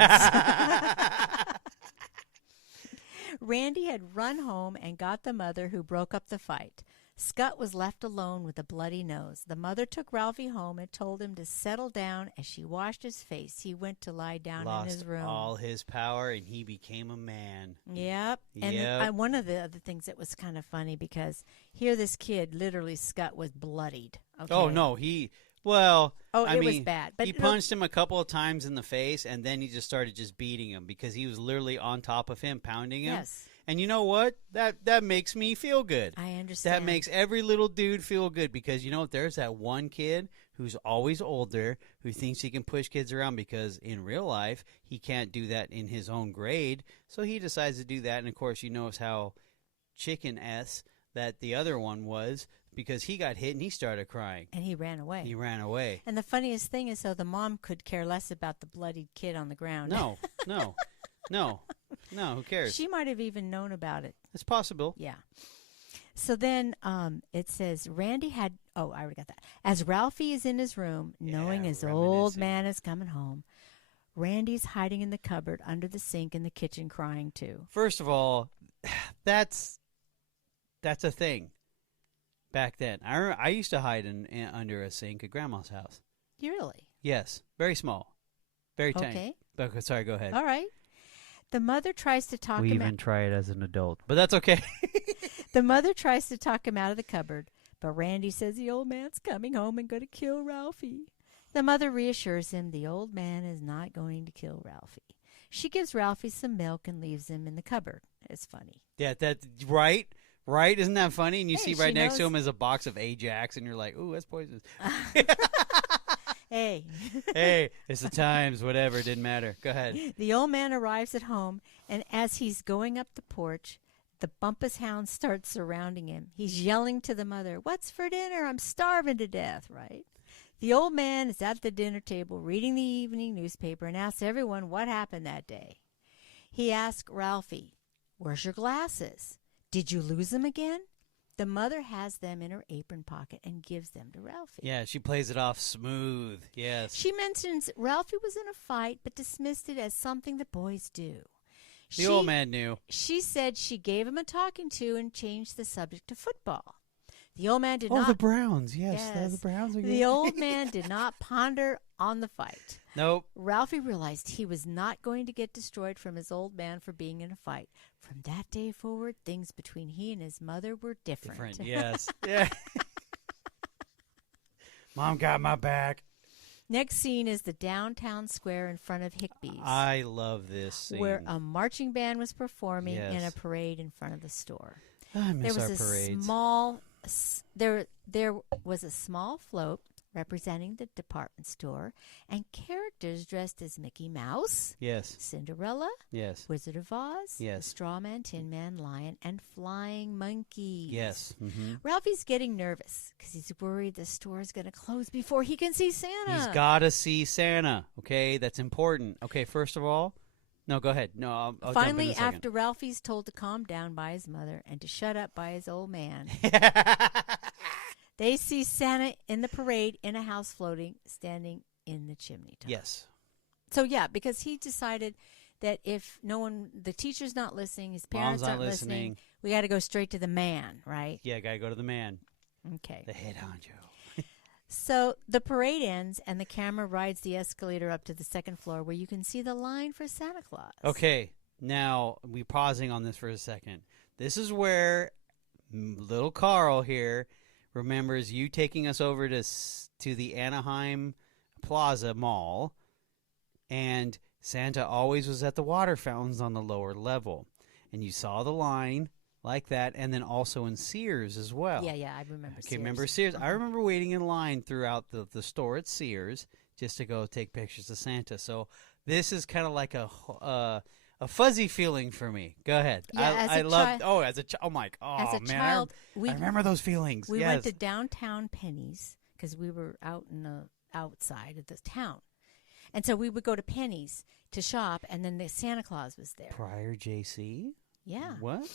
Randy had run home and got the mother who broke up the fight. Scut was left alone with a bloody nose. The mother took Ralphie home and told him to settle down. As she washed his face, he went to lie down in his room. Lost all his power, and he became a man. Yep. And one of the other things that was kind of funny, because here this kid, literally Scut, was bloodied. Okay? Oh, no, I mean, was bad. But he punched him a couple of times in the face, and then he just started beating him because he was literally on top of him, pounding him. Yes. And you know what? That makes me feel good. I understand. That makes every little dude feel good because, you know, there's that one kid who's always older who thinks he can push kids around because in real life he can't do that in his own grade. So he decides to do that. And, of course, you notice how chicken-ass that the other one was because he got hit and he started crying. And he ran away. He ran away. And the funniest thing is, so the mom could care less about the bloodied kid on the ground. No, who cares? She might have even known about it. It's possible. Yeah. So then it says, Randy had, I already got that. As Ralphie is in his room, knowing his old man is coming home, Randy's hiding in the cupboard under the sink in the kitchen crying too. First of all, that's a thing back then. I used to hide under a sink at Grandma's house. Really? Yes. Very small. Very tiny. Okay. Okay, sorry, go ahead. All right. The mother tries to talk We him even try it as an adult, but that's okay. The mother tries to talk him out of the cupboard, but Randy says the old man's coming home and going to kill Ralphie. The mother reassures him the old man is not going to kill Ralphie. She gives Ralphie some milk and leaves him in the cupboard. It's funny. Yeah, right? Right? Isn't that funny? And you see right next to knows. him is a box of Ajax, and you're like, ooh, that's poisonous. Hey. Hey, it's the times, whatever, it didn't matter. Go ahead. The old man arrives at home, and as he's going up the porch, the Bumpus hound starts surrounding him. He's yelling to the mother, "What's for dinner? I'm starving to death," right? The old man is at the dinner table reading the evening newspaper and asks everyone what happened that day. He asks Ralphie, "Where's your glasses? Did you lose them again?" The mother has them in her apron pocket and gives them to Ralphie. Yeah, she plays it off smooth. Yes. She mentions Ralphie was in a fight but dismissed it as something the boys do. The old man knew. She said she gave him a talking to and changed the subject to football. The old man did not. Oh, the Browns. Yes. The Browns are good. The old man did not ponder on the fight. Nope. Ralphie realized he was not going to get destroyed from his old man for being in a fight. From that day forward, things between he and his mother were different. Yes. Yeah. Mom got my back. Next scene is the downtown square in front of Hickby's. I love this scene. Where a marching band was performing in a Yes. parade in front of the store. I miss There was our parades. There was a small float representing the department store and characters dressed as Mickey Mouse, Yes. Cinderella, Yes. Wizard of Oz, Yes. the Straw Man, Tin Man, Lion, and Flying Monkeys. Yes. Mm-hmm. Ralphie's getting nervous because he's worried the store is going to close before he can see Santa. He's got to see Santa. Okay, that's important. Okay, first of all, no, go ahead. No, I'll jump in Finally, a second. after Ralphie's told to calm down by his mother and to shut up by his old man, they see Santa in the parade in a house floating, standing in the chimney top. Yes. So, yeah, because he decided that if the teacher's not listening, his parents Mom's not aren't listening, listening. we got to go straight to the man, right? Yeah, gotta go to the man. Okay. The head honcho. So the parade ends, and the camera rides the escalator up to the second floor where you can see the line for Santa Claus. Okay, now we're pausing on this for a second. This is where little Carl here remembers you taking us over to the Anaheim Plaza Mall, and Santa always was at the water fountains on the lower level. And you saw the line like that, and then also in Sears as well. Yeah, I remember Okay, Sears. remember Sears? I remember waiting in line throughout the store at Sears just to go take pictures of Santa. So this is kind of like a fuzzy feeling for me. Go ahead. Yeah, I love. Oh, as a child. Oh my. Oh As a man. child, I remember those feelings. We yes. went to downtown Penny's because we were out in the outside of the town. And so we would go to Penny's to shop, and then the Santa Claus was there. Prior JC? Yeah. What?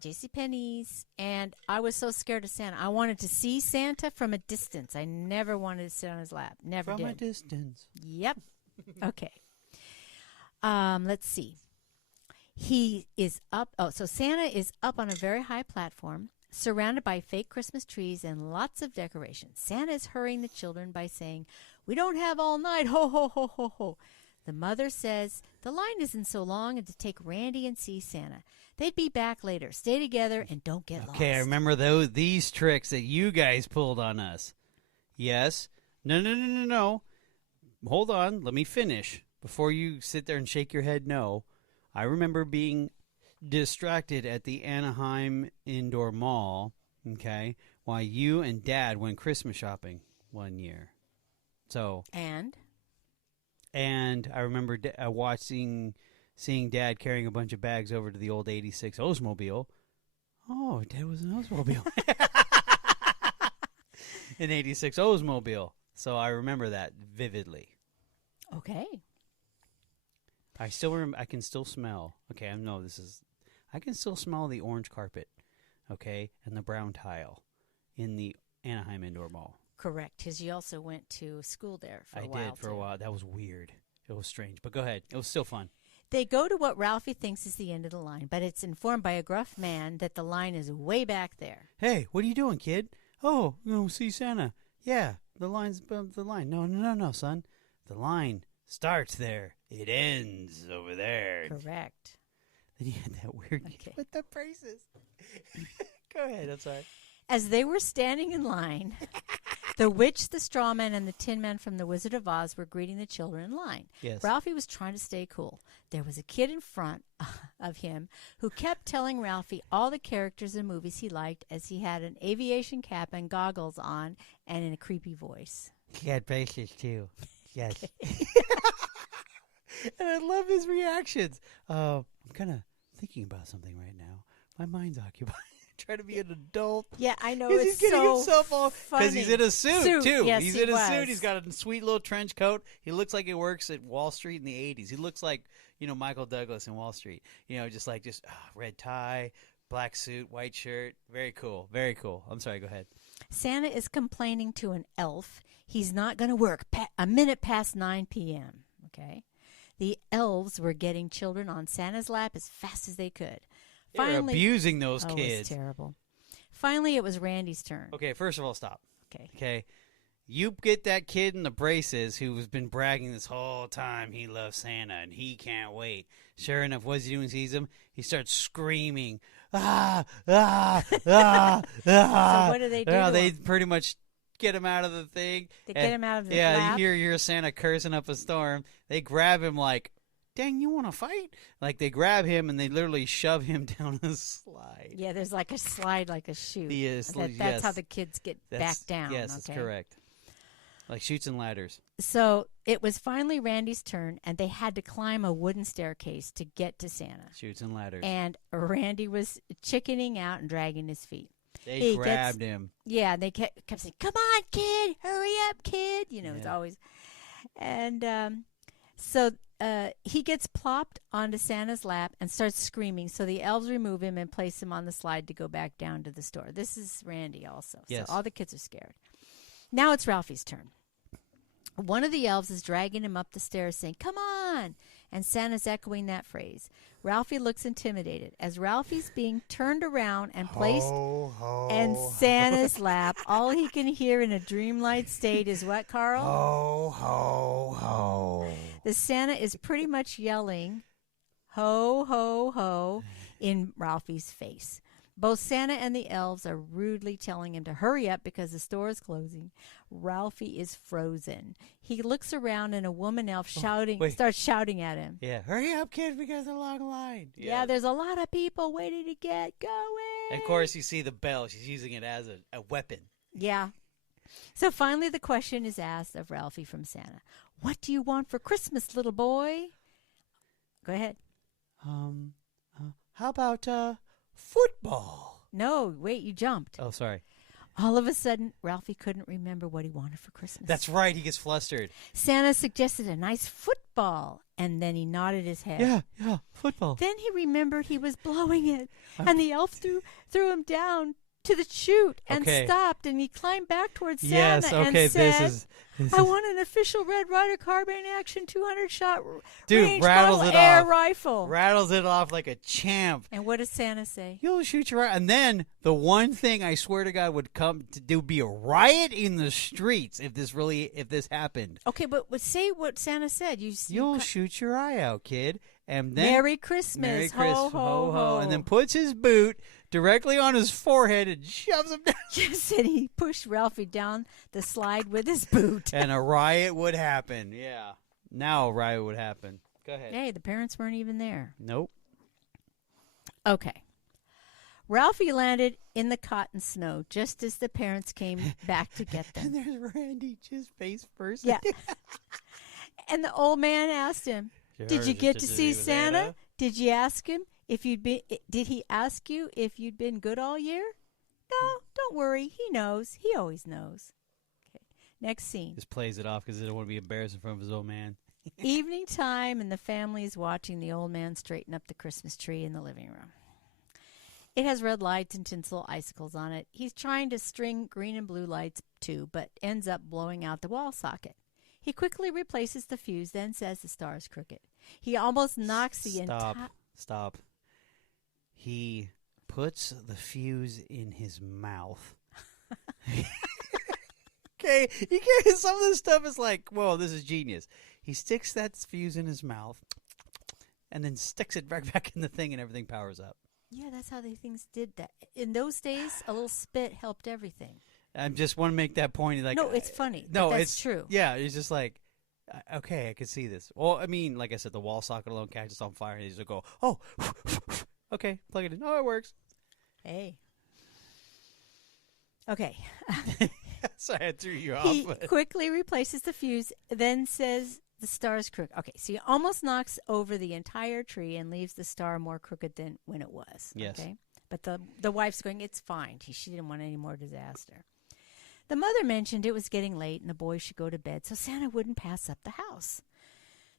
J.C. Penney's, and I was so scared of Santa. I wanted to see Santa from a distance. I never wanted to sit on his lap. Never From did. a distance. Yep. Okay. Let's see. He is up. Oh, so Santa is up on a very high platform, surrounded by fake Christmas trees and lots of decorations. Santa is hurrying the children by saying, "We don't have all night. Ho, ho, ho, ho, ho." The mother says the line isn't so long and to take Randy and see Santa. They'd be back later. Stay together and don't get lost. Okay, I remember these tricks that you guys pulled on us. Yes. No. Hold on. Let me finish. Before you sit there and shake your head no. I remember being distracted at the Anaheim Indoor Mall, okay, while you and Dad went Christmas shopping one year. So And I remember seeing Dad carrying a bunch of bags over to the old '86 Oldsmobile. Oh, Dad was an Oldsmobile. An '86 Oldsmobile. So I remember that vividly. okay. I still remember. I can still smell. Okay, I can still smell the orange carpet. Okay, and the brown tile in the Anaheim Indoor Mall. Correct, because you also went to school there for a while. I did for a while. That was weird. It was strange. But go ahead. It was still fun. They go to what Ralphie thinks is the end of the line, but it's informed by a gruff man that the line is way back there. Hey, what are you doing, kid? Oh, see Santa. Yeah, the line's the line. No, son. The line starts there. It ends over there. Correct. Then he had that weird with the braces. Go ahead. I'm sorry. As they were standing in line, the witch, the straw man, and the tin man from the Wizard of Oz were greeting the children in line. Yes. Ralphie was trying to stay cool. There was a kid in front of him who kept telling Ralphie all the characters and movies he liked as he had an aviation cap and goggles on and in a creepy voice. He had braces, too. Yes. And I love his reactions. I'm kind of thinking about something right now. My mind's occupied. Trying to be an adult. Yeah, I know. Because It's he's getting so himself all because he's in a suit too. Yes, he's he in a was. suit. He's got a sweet little trench coat. He looks like he works at Wall Street in the '80s. He looks like Michael Douglas in Wall Street. Just red tie, black suit, white shirt. Very cool. Very cool. I'm sorry. Go ahead. Santa is complaining to an elf he's not going to work a minute past 9 p.m. Okay, the elves were getting children on Santa's lap as fast as they could. They're abusing those kids. It was terrible. Finally, it was Randy's turn. Okay, first of all, stop. Okay. You get that kid in the braces who's been bragging this whole time he loves Santa and he can't wait. Sure enough, what does he do when he sees him? He starts screaming, ah, ah, ah, ah. So what do they do? They pretty much get him out of the thing. They get him out of the lap? Yeah, you hear Santa cursing up a storm. They grab him like, dang, you want to fight? Like, they grab him and they literally shove him down a slide. Yeah, there's like a slide, like a chute. Yes, that's how the kids get back down. Yes, that's correct. Like chutes and ladders. So it was finally Randy's turn, and they had to climb a wooden staircase to get to Santa. Chutes and ladders. And Randy was chickening out and dragging his feet. They grabbed him. Yeah, they kept saying, "Come on, kid, hurry up, kid." It's always. And so he gets plopped onto Santa's lap and starts screaming. So the elves remove him and place him on the slide to go back down to the store. This is Randy also. Yes. So all the kids are scared. Now it's Ralphie's turn. One of the elves is dragging him up the stairs saying, "Come on!" And Santa's echoing that phrase. Ralphie looks intimidated. As Ralphie's being turned around and placed in Santa's lap, all he can hear in a dreamlike state is what, Carl? Ho, ho, ho. The Santa is pretty much yelling, "Ho, ho, ho," in Ralphie's face. Both Santa and the elves are rudely telling him to hurry up because the store is closing. Ralphie is frozen. He looks around and a woman elf starts shouting at him. Yeah, hurry up, kid, because there's a long line. Yeah, there's a lot of people waiting to get going. And of course, you see the bell. She's using it as a weapon. Yeah. So finally the question is asked of Ralphie from Santa. "What do you want for Christmas, little boy?" Go ahead. How about football? No, wait, you jumped. Oh, sorry. All of a sudden, Ralphie couldn't remember what he wanted for Christmas. That's right. He gets flustered. Santa suggested a nice football, and then he nodded his head. Yeah, football. Then he remembered he was blowing it, and the elf threw him down to the chute and stopped, and he climbed back towards Santa and said, "I want an official Red Ryder carbine action 200-shot range rattles it air off. rifle." Rattles it off like a champ. And what does Santa say? You'll shoot your eye. And then the one thing I swear to God would come to do be a riot in the streets if this happened. Okay, but say what Santa said. You'll shoot your eye out, kid. And then Merry Christmas, ho, ho, ho. And then puts his boot directly on his forehead and shoves him down. Yes, and he pushed Ralphie down the slide with his boot. And a riot would happen. Yeah. Now a riot would happen. Go ahead. Hey, the parents weren't even there. Nope. Okay. Ralphie landed in the cotton snow just as the parents came back to get them. And there's Randy just face first. Yeah. And the old man asked him, "Did you get to see Santa? Did you ask him if you'd been? Did he ask you if you'd been good all year?" "No, don't worry. He knows. He always knows." Okay. Next scene. Just plays it off because he don't want to be embarrassed in front of his old man. Evening time, and the family is watching the old man straighten up the Christmas tree in the living room. It has red lights and tinsel icicles on it. He's trying to string green and blue lights too, but ends up blowing out the wall socket. He quickly replaces the fuse, then says the star is crooked. He almost knocks the entire... Stop. He puts the fuse in his mouth. Okay, you can't. Some of this stuff is like, whoa, this is genius. He sticks that fuse in his mouth, and then sticks it right back in the thing, and everything powers up. Yeah, that's how things did that. In those days, a little spit helped everything. I just want to make that point. Like, no, it's funny. No, but it's true. Yeah, it's just like, okay, I can see this. Well, I mean, like I said, the wall socket alone catches on fire, and he just go, oh, okay, plug it in. Oh, it works. Hey. Okay. Sorry, I threw you off. He quickly replaces the fuse, then says the star is crooked. Okay, so he almost knocks over the entire tree and leaves the star more crooked than when it was. Yes. Okay? But the wife's going, it's fine. She didn't want any more disaster. The mother mentioned it was getting late and the boys should go to bed so Santa wouldn't pass up the house.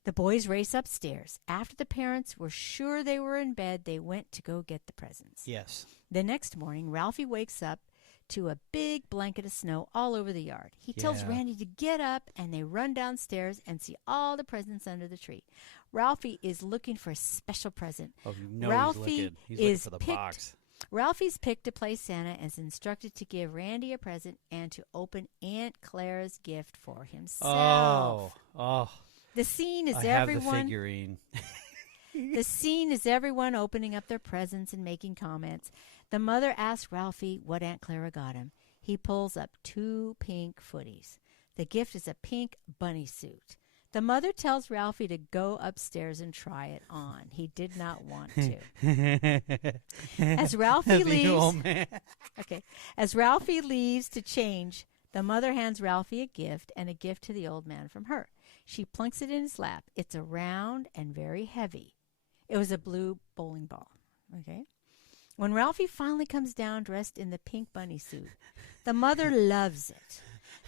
The boys race upstairs. After the parents were sure they were in bed, they went to go get the presents. Yes. The next morning, Ralphie wakes up to a big blanket of snow all over the yard. He tells Randy to get up, and they run downstairs and see all the presents under the tree. Ralphie is looking for a special present. Oh, you know Ralphie he's looking for the box. Ralphie's picked to play Santa and is instructed to give Randy a present and to open Aunt Clara's gift for himself. Oh. The scene is I have the figurine. The scene is everyone opening up their presents and making comments. The mother asks Ralphie what Aunt Clara got him. He pulls up 2 pink footies. The gift is a pink bunny suit. The mother tells Ralphie to go upstairs and try it on. He did not want to. As Ralphie leaves to change, the mother hands Ralphie a gift and a gift to the old man from her. She plunks it in his lap. It's a round and very heavy. It was a blue bowling ball. Okay. When Ralphie finally comes down dressed in the pink bunny suit, the mother loves it.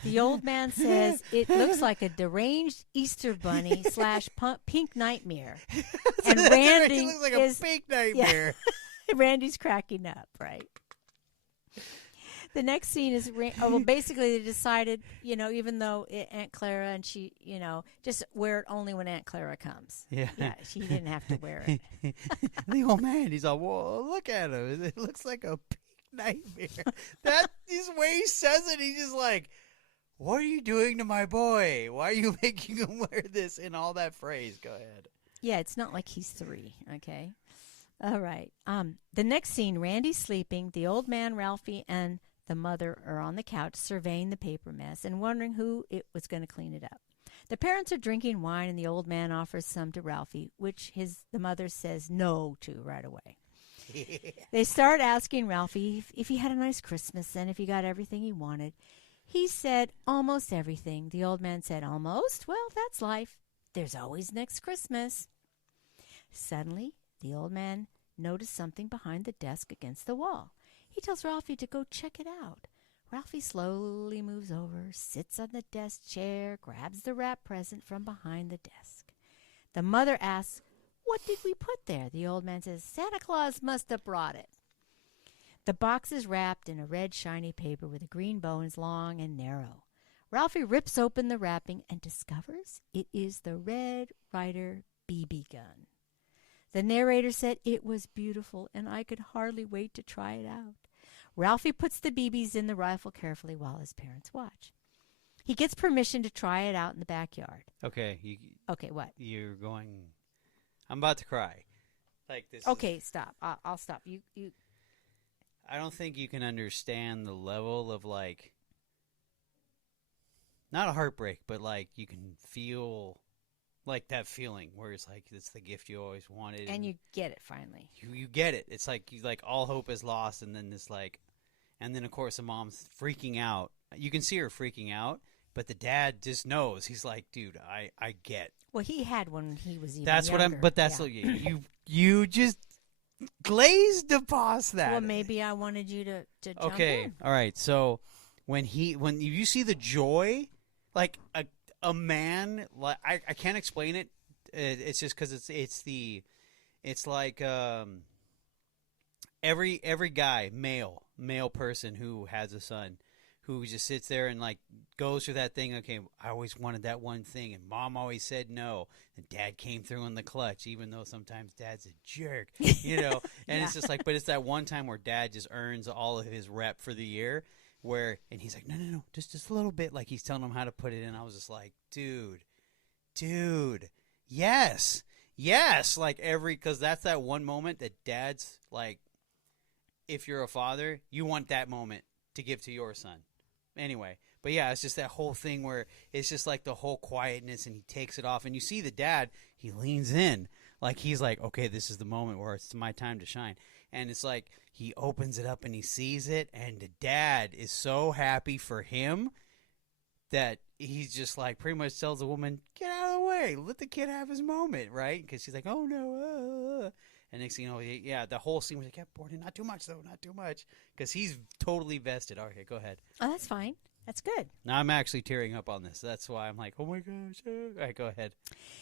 The old man says it looks like a deranged Easter bunny / pink nightmare. And Randy looks like a pink nightmare. Yeah, Randy's cracking up, right? The next scene is, basically they decided, even though Aunt Clara and she, just wear it only when Aunt Clara comes. Yeah. Yeah, she didn't have to wear it. The old man, he's like, whoa, look at him. It looks like a pink nightmare. That is the way he says it. He's just like, what are you doing to my boy? Why are you making him wear this? And all that phrase. Go ahead. Yeah, it's not like he's 3, okay? All right. The next scene, Randy's sleeping. The old man, Ralphie, and the mother are on the couch surveying the paper mess and wondering who it was going to clean it up. The parents are drinking wine, and the old man offers some to Ralphie, which the mother says no to right away. They start asking Ralphie if he had a nice Christmas and if he got everything he wanted. He said almost everything. The old man said, almost? Well, that's life. There's always next Christmas. Suddenly, the old man noticed something behind the desk against the wall. He tells Ralphie to go check it out. Ralphie slowly moves over, sits on the desk chair, grabs the wrapped present from behind the desk. The mother asks, what did we put there? The old man says, Santa Claus must have brought it. The box is wrapped in a red shiny paper with a green bow and is long and narrow. Ralphie rips open the wrapping and discovers it is the Red Ryder BB gun. The narrator said it was beautiful and I could hardly wait to try it out. Ralphie puts the BBs in the rifle carefully while his parents watch. He gets permission to try it out in the backyard. Okay. Okay, what? You're going... I'm about to cry. Like this. Okay, stop. I'll stop. You. I don't think you can understand the level of, not a heartbreak, but, you can feel like that feeling where it's like it's the gift you always wanted, And you get it finally. you get it. It's like all hope is lost, and then and then of course the mom's freaking out. You can see her freaking out, but the dad just knows. He's like, dude, I get. Well, he had one when he was even That's younger. what I'm. But that's what you just glazed past that. Well, maybe I wanted you to jump Okay, in. all right. So when you see the joy, like a man, like I can't explain it. It's just because it's like every guy, male person who has a son, who just sits there and like goes through that thing. Okay, I always wanted that one thing, and mom always said no, and dad came through in the clutch, even though sometimes dad's a jerk, you know. And it's just like, but it's that one time where dad just earns all of his rep for the year, and he's like, no, just a little bit, like he's telling him how to put it in. I was just like, dude, yes, like because that's that one moment that dad's like, if you're a father, you want that moment to give to your son. Anyway, but yeah, it's just that whole thing where it's just like the whole quietness, and he takes it off, and you see the dad, he leans in, like he's like, okay, this is the moment where it's my time to shine. And it's like he opens it up and he sees it, and the dad is so happy for him that he's just like pretty much tells the woman, get out of the way, let the kid have his moment, right? Because she's like, oh no, and next thing you know, yeah, the whole scene was like, kept boarding, not too much though, not too much, because he's totally vested. Okay, go ahead. Oh, that's fine. That's good. Now I'm actually tearing up on this. That's why I'm like, oh my gosh. All right, go ahead.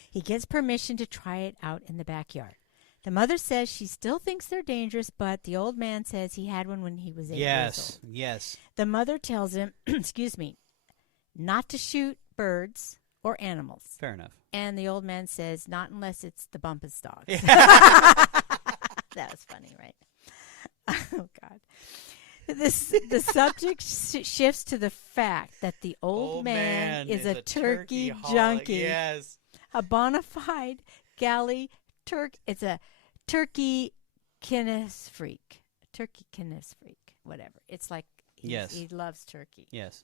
He gets permission to try it out in the backyard. The mother says she still thinks they're dangerous, but the old man says he had one when he was 8 years old. Yes. The mother tells him, excuse me, not to shoot birds or animals. Fair enough. And the old man says, not unless it's the Bumpus dogs. Yeah. That was funny, right? Oh, God. The subject shifts to the fact that the old man is a turkey junkie. Yes. A bona fide galley it's a turkey kinnis freak. Whatever. It's like he loves turkey. Yes.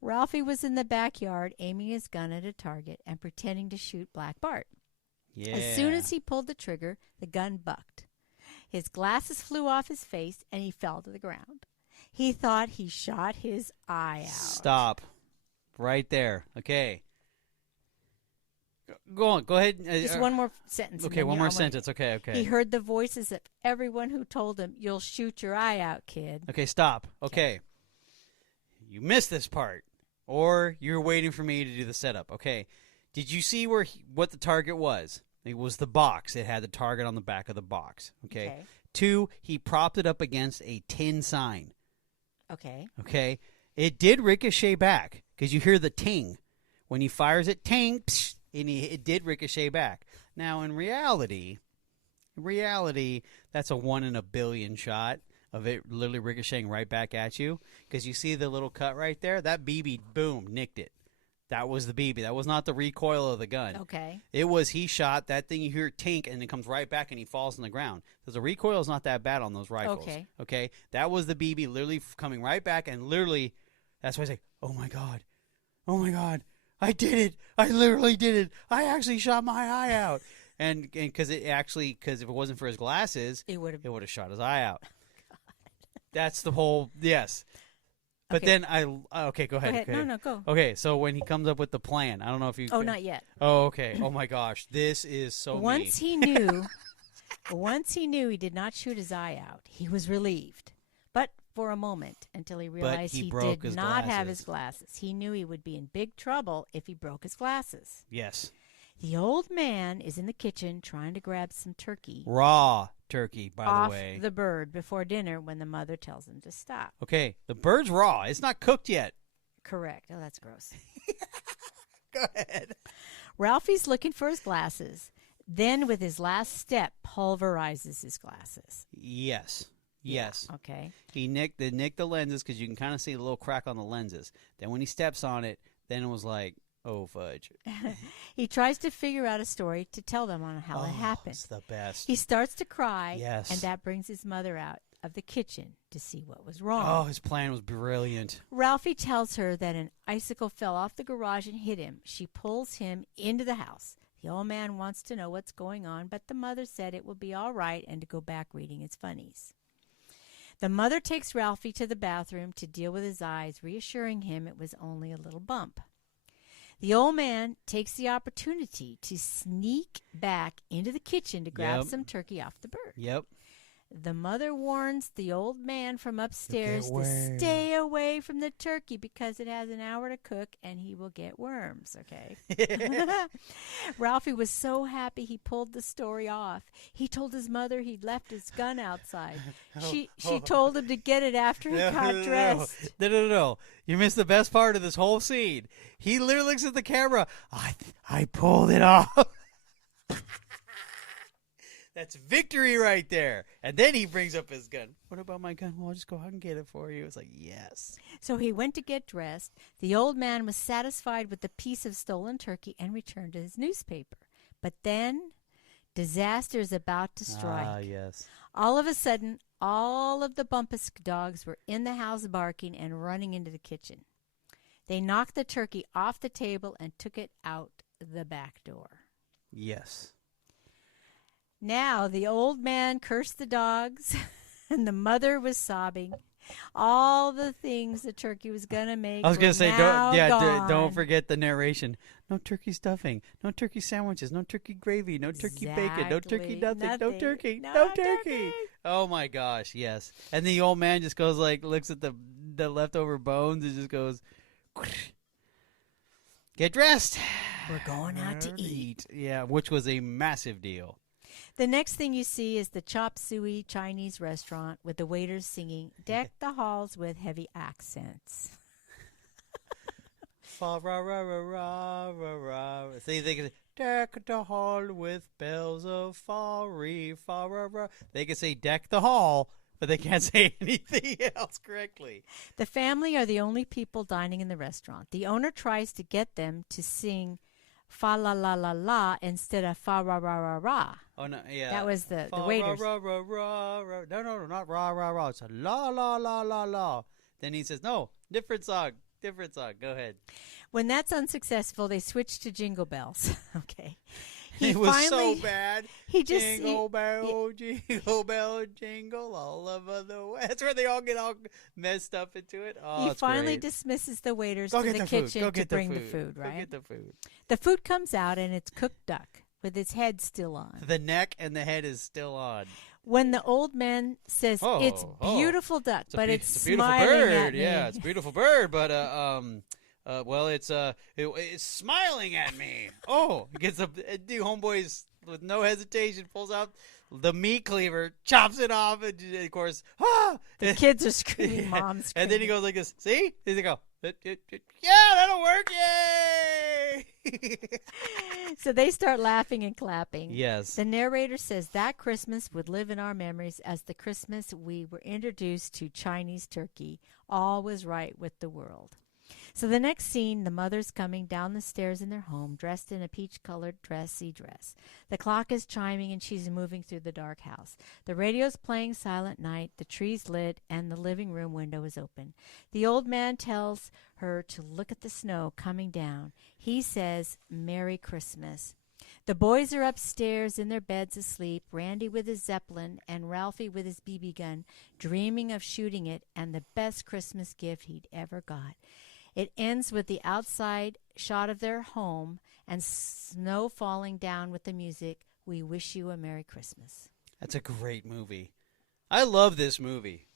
Ralphie was in the backyard aiming his gun at a target and pretending to shoot Black Bart. Yeah. As soon as he pulled the trigger, the gun bucked. His glasses flew off his face and he fell to the ground. He thought he shot his eye out. Stop. Right there. Okay. Go on. Go ahead. Just one more sentence. Okay, one more sentence. Okay. He heard the voices of everyone who told him, you'll shoot your eye out, kid. Okay, stop. Okay. You missed this part. Or you're waiting for me to do the setup. Okay. Did you see what the target was? It was the box. It had the target on the back of the box. Okay. 2, he propped it up against a tin sign. Okay. It did ricochet back because you hear the ting. When he fires it, ting, psh, and it did ricochet back. Now, in reality, that's a 1 in a billion shot of it literally ricocheting right back at you. Because you see the little cut right there? That BB, boom, nicked it. That was the BB. That was not the recoil of the gun. Okay. It was he shot that thing. You hear it tink, and it comes right back, and he falls on the ground. Because the recoil is not that bad on those rifles. Okay. That was the BB literally coming right back, and literally, that's why I say, oh my god, I did it. I literally did it. I actually shot my eye out. And because if it wasn't for his glasses, it would have shot his eye out. God. That's the whole yes. But then go ahead. Okay. No, go. Okay, so when he comes up with the plan, I don't know if you. Oh, not yet. Oh, okay. Oh my gosh, this is so. Once he knew he did not shoot his eye out, he was relieved. But for a moment, until he realized he did not have his glasses. He knew he would be in big trouble if he broke his glasses. Yes. The old man is in the kitchen trying to grab some turkey. Raw turkey, by the way. Off the bird before dinner when the mother tells him to stop. Okay, the bird's raw. It's not cooked yet. Correct. Oh, that's gross. Go ahead. Ralphie's looking for his glasses. Then, with his last step, pulverizes his glasses. Yes. Okay. He nicked the lenses because you can kind of see a little crack on the lenses. Then when he steps on it, then it was like, oh, fudge. He tries to figure out a story to tell them on how it happened. It's the best. He starts to cry, yes. and that brings his mother out. of the kitchen to see what was wrong. Oh, his plan was brilliant. Ralphie tells her that an icicle fell off the garage and hit him. She pulls him into the house. The old man wants to know what's going on, but the mother said it will be all right and to go back reading his funnies. The mother takes Ralphie to the bathroom to deal with his eyes, reassuring him it was only a little bump. The old man takes the opportunity to sneak back into the kitchen to grab some turkey off the bird. Yep. The mother warns the old man from upstairs to stay away from the turkey because it has an hour to cook and he will get worms, okay? Ralphie was so happy he pulled the story off. He told his mother he'd left his gun outside. She told him to get it after he got dressed. No. You missed the best part of this whole scene. He literally looks at the camera. I pulled it off. That's victory right there. And then he brings up his gun. What about my gun? Well, I'll just go out and get it for you. It's like, yes. So he went to get dressed. The old man was satisfied with the piece of stolen turkey and returned to his newspaper. But then disaster is about to strike. Ah, yes. All of a sudden, all of the Bumpus dogs were in the house barking and running into the kitchen. They knocked the turkey off the table and took it out the back door. Yes. Now the old man cursed the dogs, and the mother was sobbing. All the things the turkey was going to make. I was going to say, gone. don't forget the narration. No turkey stuffing, no turkey sandwiches, no turkey gravy, no turkey bacon, no turkey nothing. No turkey, no turkey. Oh my gosh, yes. And the old man just goes looks at the leftover bones and just goes, get dressed. We're going out to eat. Yeah, which was a massive deal. The next thing you see is the chop suey Chinese restaurant with the waiters singing, "Deck the halls with heavy accents." Fa ra ra ra ra ra ra. So you think, deck the hall with bells of fa re fa ra ra. They can say deck the hall, but they can't say anything else correctly. The family are the only people dining in the restaurant. The owner tries to get them to sing fa la la la la instead of fa ra ra ra ra. Oh no, yeah. That was the fa, waiters. Ra, ra, ra, ra. No, not ra ra ra. It's a la la la la la. Then he says, no, different song. Go ahead. When that's unsuccessful, they switch to Jingle Bells. Okay. It was so bad. Jingle bell, jingle all over the way. That's where they all get all messed up into it. Oh, he finally dismisses the waiters to the kitchen to bring the food, right? Go get the food. The food comes out, and it's cooked duck with its head still on. The neck and the head is still on. When the old man says, it's beautiful duck, but it's a beautiful smiling bird. at me. Yeah, it's a beautiful bird, but well, it's smiling at me. Oh, gets the homeboys with no hesitation pulls out the meat cleaver, chops it off, and of course, the kids are screaming, mom's screaming. And then he goes like this. See? They go, yeah, that'll work. Yay! So they start laughing and clapping. Yes. The narrator says that Christmas would live in our memories as the Christmas we were introduced to Chinese turkey. All was right with the world. So the next scene, the mother's coming down the stairs in their home, dressed in a peach-colored dressy dress. The clock is chiming, and she's moving through the dark house. The radio's playing Silent Night, the tree's lit, and the living room window is open. The old man tells her to look at the snow coming down. He says, "Merry Christmas." The boys are upstairs in their beds asleep, Randy with his Zeppelin and Ralphie with his BB gun, dreaming of shooting it and the best Christmas gift he'd ever got. It ends with the outside shot of their home and snow falling down with the music, "We Wish You a Merry Christmas." That's a great movie. I love this movie.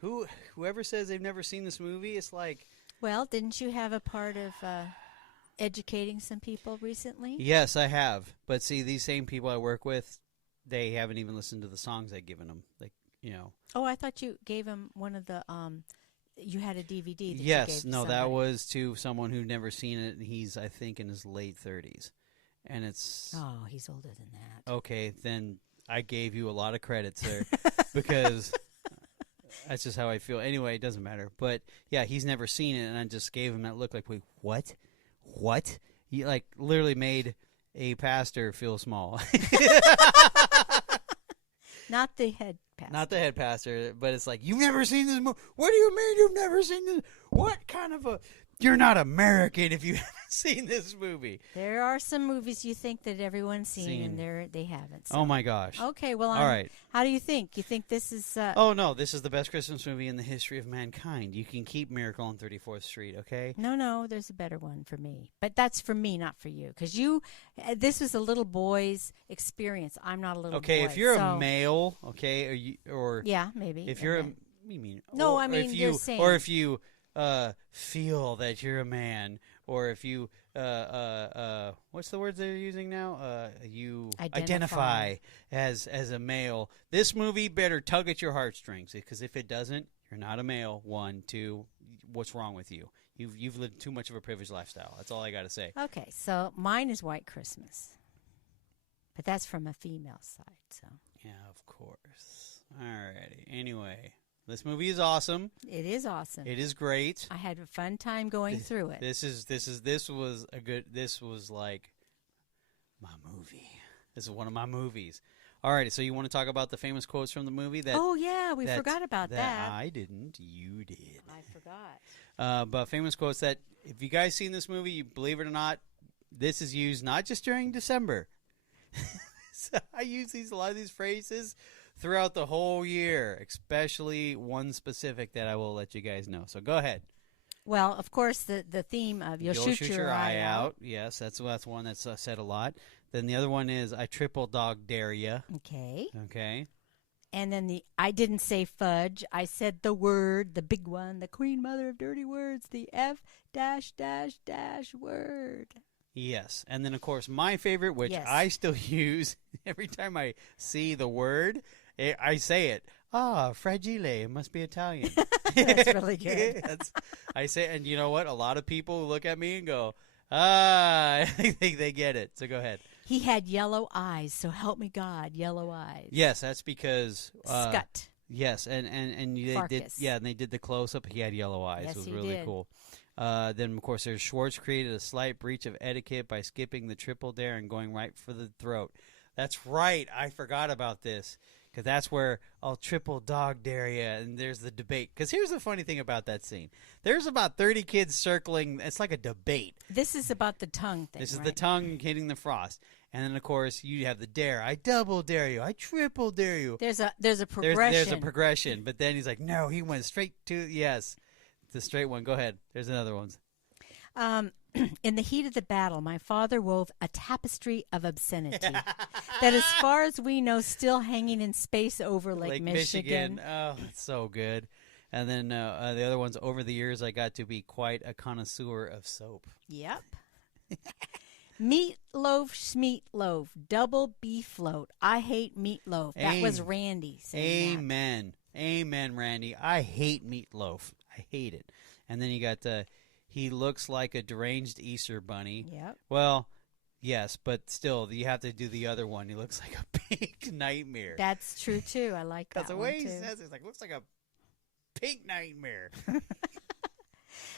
Whoever says they've never seen this movie, it's like... Well, didn't you have a part of educating some people recently? Yes, I have. But see, these same people I work with, they haven't even listened to the songs I've given them. Oh, I thought you gave them one of the... You had a DVD that you gave Yes, no, somebody. that was to someone who'd never seen it, and he's, I think, in his late 30s. And it's... Oh, he's older than that. Okay, then I gave you a lot of credit, sir, because that's just how I feel. Anyway, it doesn't matter. But, yeah, he's never seen it, and I just gave him that look like, wait, what? What? He, literally made a pastor feel small. Not the head pastor. Not the head pastor, but it's like, you've never seen this movie? What do you mean you've never seen this? What kind of a... You're not American if you haven't seen this movie. There are some movies you think that everyone's seen. And they haven't. So. Oh, my gosh. Okay, well, all right. How do you think? You think this is... Oh, no, this is the best Christmas movie in the history of mankind. You can keep Miracle on 34th Street, okay? No, there's a better one for me. But that's for me, not for you. Because this was a little boy's experience. I'm not a little boy. Okay, if you're a male, okay, or yeah, maybe. If you're you mean? No, I mean, you're saying. Or if you feel that you're a man, or if you what's the words they're using now? You identify as a male. This movie better tug at your heartstrings, because if it doesn't, you're not a male. 1, 2, what's wrong with you? You've lived too much of a privileged lifestyle. That's all I got to say. Okay, so mine is White Christmas, but that's from a female side. So yeah, of course. Alrighty. Anyway. This movie is awesome. It is awesome. It is great. I had a fun time going through it. This was like my movie. This is one of my movies. All right, so you want to talk about the famous quotes from the movie? Oh yeah, we forgot about that. I didn't. You did. I forgot. But famous quotes that, if you guys seen this movie, you believe it or not, this is used not just during December. So I use a lot of these phrases throughout the whole year, especially one specific that I will let you guys know. So go ahead. Well, of course, the theme of you'll shoot your eye out. Yes, that's one that's said a lot. Then the other one is I triple dog dare ya. Okay. And then I didn't say fudge. I said the word, the big one, the queen mother of dirty words, the F dash dash dash word. Yes. And then, of course, my favorite, which I still use every time I see the word, I say it. Fragile. It must be Italian. That's really good. I say, and you know what? A lot of people look at me and go, I think they get it. So go ahead. He had yellow eyes, so help me God, yellow eyes. Yes, that's because... Scut. Yes, and they did, and they did the close-up. He had yellow eyes. Yes, it was really cool. Then, of course, there's Schwartz created a slight breach of etiquette by skipping the triple dare and going right for the throat. That's right. I forgot about this, because that's where I'll triple dog dare you, and there's the debate. Because here's the funny thing about that scene. There's about 30 kids circling. It's like a debate. This is about the tongue thing, This is the tongue hitting the frost. And then, of course, you have the dare. I double dare you. I triple dare you. There's a progression. There's a progression. But then he's like, no, he went straight to, yes. The straight one. Go ahead. There's another one. In the heat of the battle, my father wove a tapestry of obscenity that, as far as we know, still hanging in space over Lake Michigan. Oh, it's so good. And then the other ones, over the years, I got to be quite a connoisseur of soap. Yep. Meatloaf, schmeatloaf, double beef float. I hate meatloaf. That was Randy saying Amen. that. Amen, Randy. I hate meatloaf. I hate it. And then you got he looks like a deranged Easter bunny. Yep. Well, yes, but still, you have to do the other one. He looks like a pink nightmare. That's true, too. I like that That's the one, way he too. says it. It's like, looks like a pink nightmare.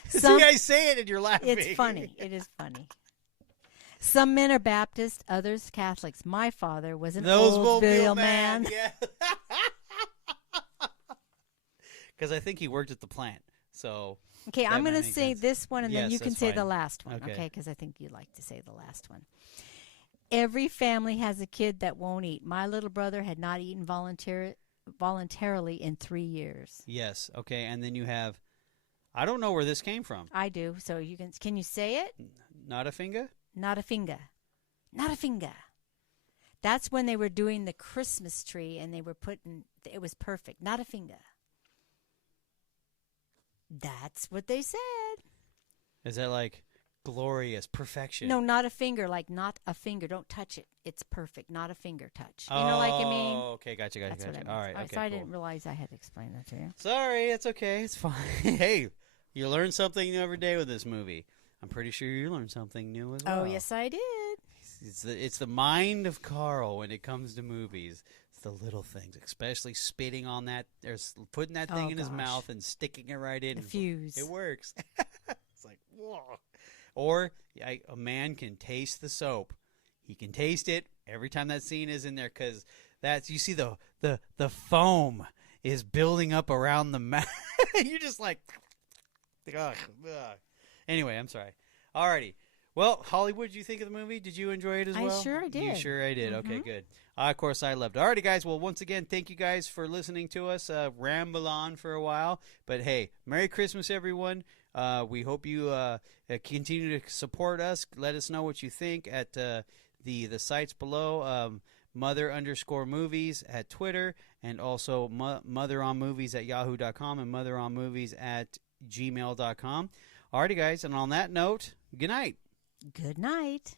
See, I say it and you're laughing. It's funny. It is funny. Some men are Baptist, others Catholics. My father was an Oldsville man. Yeah. Because I think he worked at the plant. So okay, I'm going to say this one, and then you can say fine. the last one. Okay, because I think you'd like to say the last one. Every family has a kid that won't eat. My little brother had not eaten voluntarily in 3 years. Yes. Okay, and then you have, I don't know where this came from. I do. So can you say it? Not a finger? Not a finger. Not a finger. That's when they were doing the Christmas tree, and they were it was perfect. Not a finger. That's what they said. Is that like glorious perfection? No, not a finger. Like not a finger. Don't touch it. It's perfect. Not a finger touch. You know, like I mean. Oh, okay, gotcha. That's what I mean. All right, okay, so I cool. didn't realize I had to explain that to you. Sorry, it's okay. It's fine. Hey, you learn something new every day with this movie. I'm pretty sure you learned something new as well. Oh, yes, I did. It's the mind of Carl when it comes to movies. It's the little things, especially spitting on that, or putting that thing in his mouth and sticking it right in. The fuse. It works. It's like, whoa. Or a man can taste the soap. He can taste it every time that scene is in there, because That's you see the foam is building up around the mouth. You're just like, ugh, ugh. Anyway, I'm sorry. Alrighty. Well, Holly, what did you think of the movie? Did you enjoy it as well? I sure did. You sure I did. Okay, good. Of course, I loved it. Alrighty, guys. Well, once again, thank you guys for listening to us ramble on for a while. But hey, Merry Christmas, everyone. We hope you continue to support us. Let us know what you think at the sites below. Mother_movies at Twitter, and also motheronmovies at yahoo.com and motheronmovies at gmail.com. Alrighty, guys. And on that note, good night. Good night.